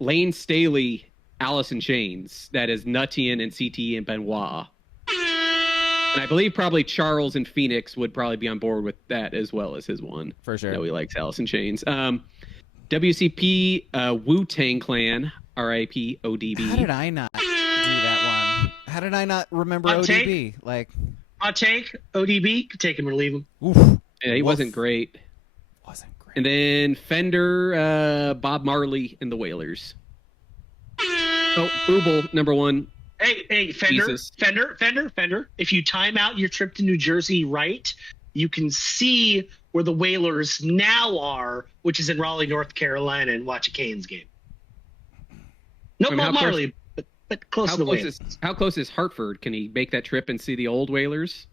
Lane Staley, Alice in Chains. That is Nuttian and CT and Benoit. And I believe probably Charles and Phoenix would probably be on board with that as well as his one. For sure. No, he likes Alice in Chains. WCP, Wu-Tang Clan, RIP, ODB. How did I not do that one? How did I not remember ODB? Hot take, ODB, could take him or leave him. Oof. Yeah, he wasn't great. And then Fender, Bob Marley, and the Wailers. Oh, Ooble, number one. Hey, Fender. If you time out your trip to New Jersey right, you can see where the Wailers now are, which is in Raleigh, North Carolina, and watch a Canes game. No Bob Marley, but close to the Wailers. How close is Hartford? Can he make that trip and see the old Wailers?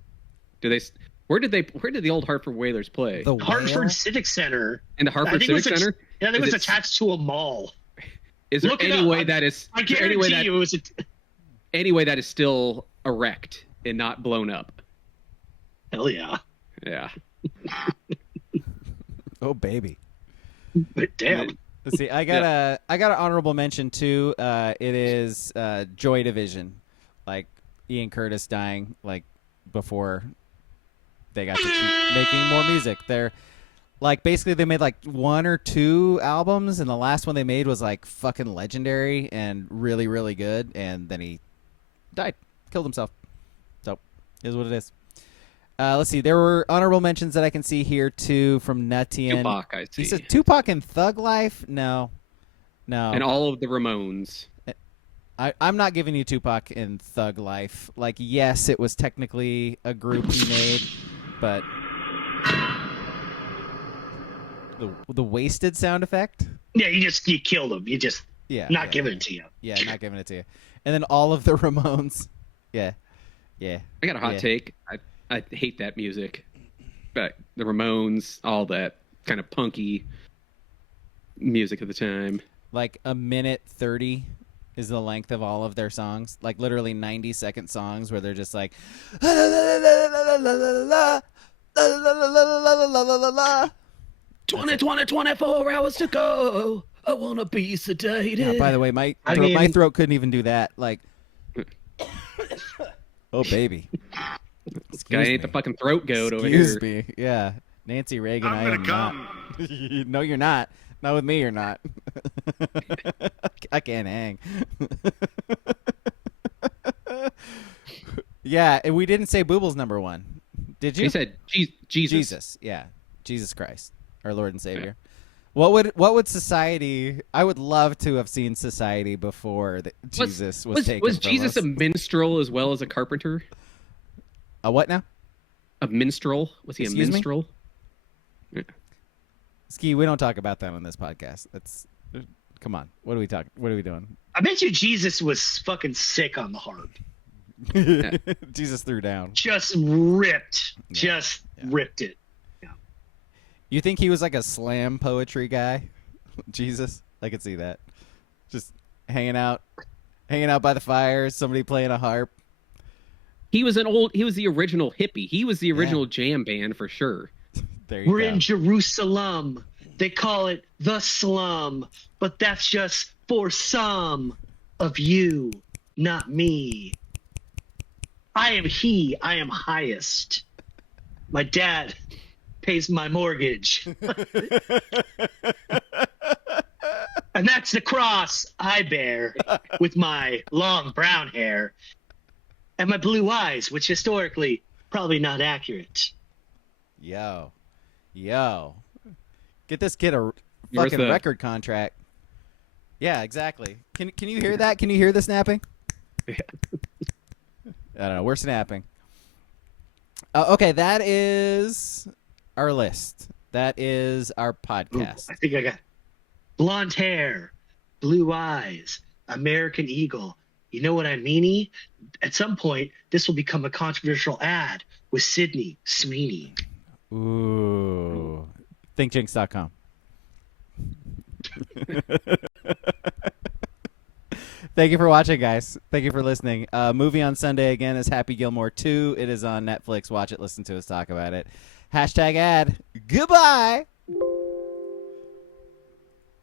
Where did the old Hartford Whalers play? The Hartford Civic Center. And the Hartford Civic Center? Yeah, I think it was attached to a mall. Is there any way that is? I guarantee you it was. Any way that is still erect and not blown up? Hell yeah. Yeah. Oh baby. But damn. Let's see. I got an honorable mention too. It is Joy Division, like Ian Curtis dying like before they got to keep making more music. They're like basically they made like 1 or 2 albums, and the last one they made was like fucking legendary and really really good, and then he died, killed himself. So is what it is. Let's see. There were honorable mentions that I can see here too from Nuttian. Tupac, I see. He says Tupac and Thug Life. No. And all of the Ramones. I'm not giving you Tupac and Thug Life. Like, yes, it was technically a group he made, but the wasted sound effect. Yeah, you killed him. You just not giving it to you. Yeah, not giving it to you. And then all of the Ramones. Yeah. I got a hot take. I hate that music. the Ramones, all that kind of punky music of the time. Like a minute 30 is the length of all of their songs. Like literally 90-second songs where they're just like, la la la la la la la la. 24 hours to go. I wanna be sedated. Yeah, by the way, my throat couldn't even do that. Like, oh baby, guy ain't the fucking throat goat over here. Excuse me. Yeah, Nancy Reagan. I am not. No, you're not. Not with me. You're not. I can't hang. Yeah, and we didn't say Booble's number one. Did you? We said Jesus. Jesus. Yeah, Jesus Christ, our Lord and Savior. Yeah. What would society? I would love to have seen society before Jesus was taken. Was from Jesus us. a minstrel as well as a carpenter? A what now? A minstrel? Was he Excuse a minstrel? Yeah. Ski, we don't talk about that on this podcast. Come on. What are we talking? What are we doing? I bet you Jesus was fucking sick on the harp. Yeah. Jesus threw down. Just ripped. Ripped it. You think he was like a slam poetry guy? Jesus? I could see that. Just hanging out by the fire, somebody playing a harp. He was the original hippie. He was the original jam band for sure. We're in Jerusalem. They call it the slum, but that's just for some of you, not me. I am he. I am highest. My dad pays my mortgage. And that's the cross I bear with my long brown hair and my blue eyes, which historically probably not accurate. Yo. Get this kid a fucking record contract. Yeah, exactly. Can you hear that? Can you hear the snapping? Yeah. I don't know. We're snapping. Okay, that is our list. That is our podcast. Ooh, I think I got blonde hair, blue eyes, American Eagle. You know what I mean? At some point, this will become a controversial ad with Sydney Sweeney. Ooh. ThinkJinx.com. Thank you for watching, guys. Thank you for listening. Movie on Sunday again is Happy Gilmore 2. It is on Netflix. Watch it, listen to us talk about it. #ad. Goodbye.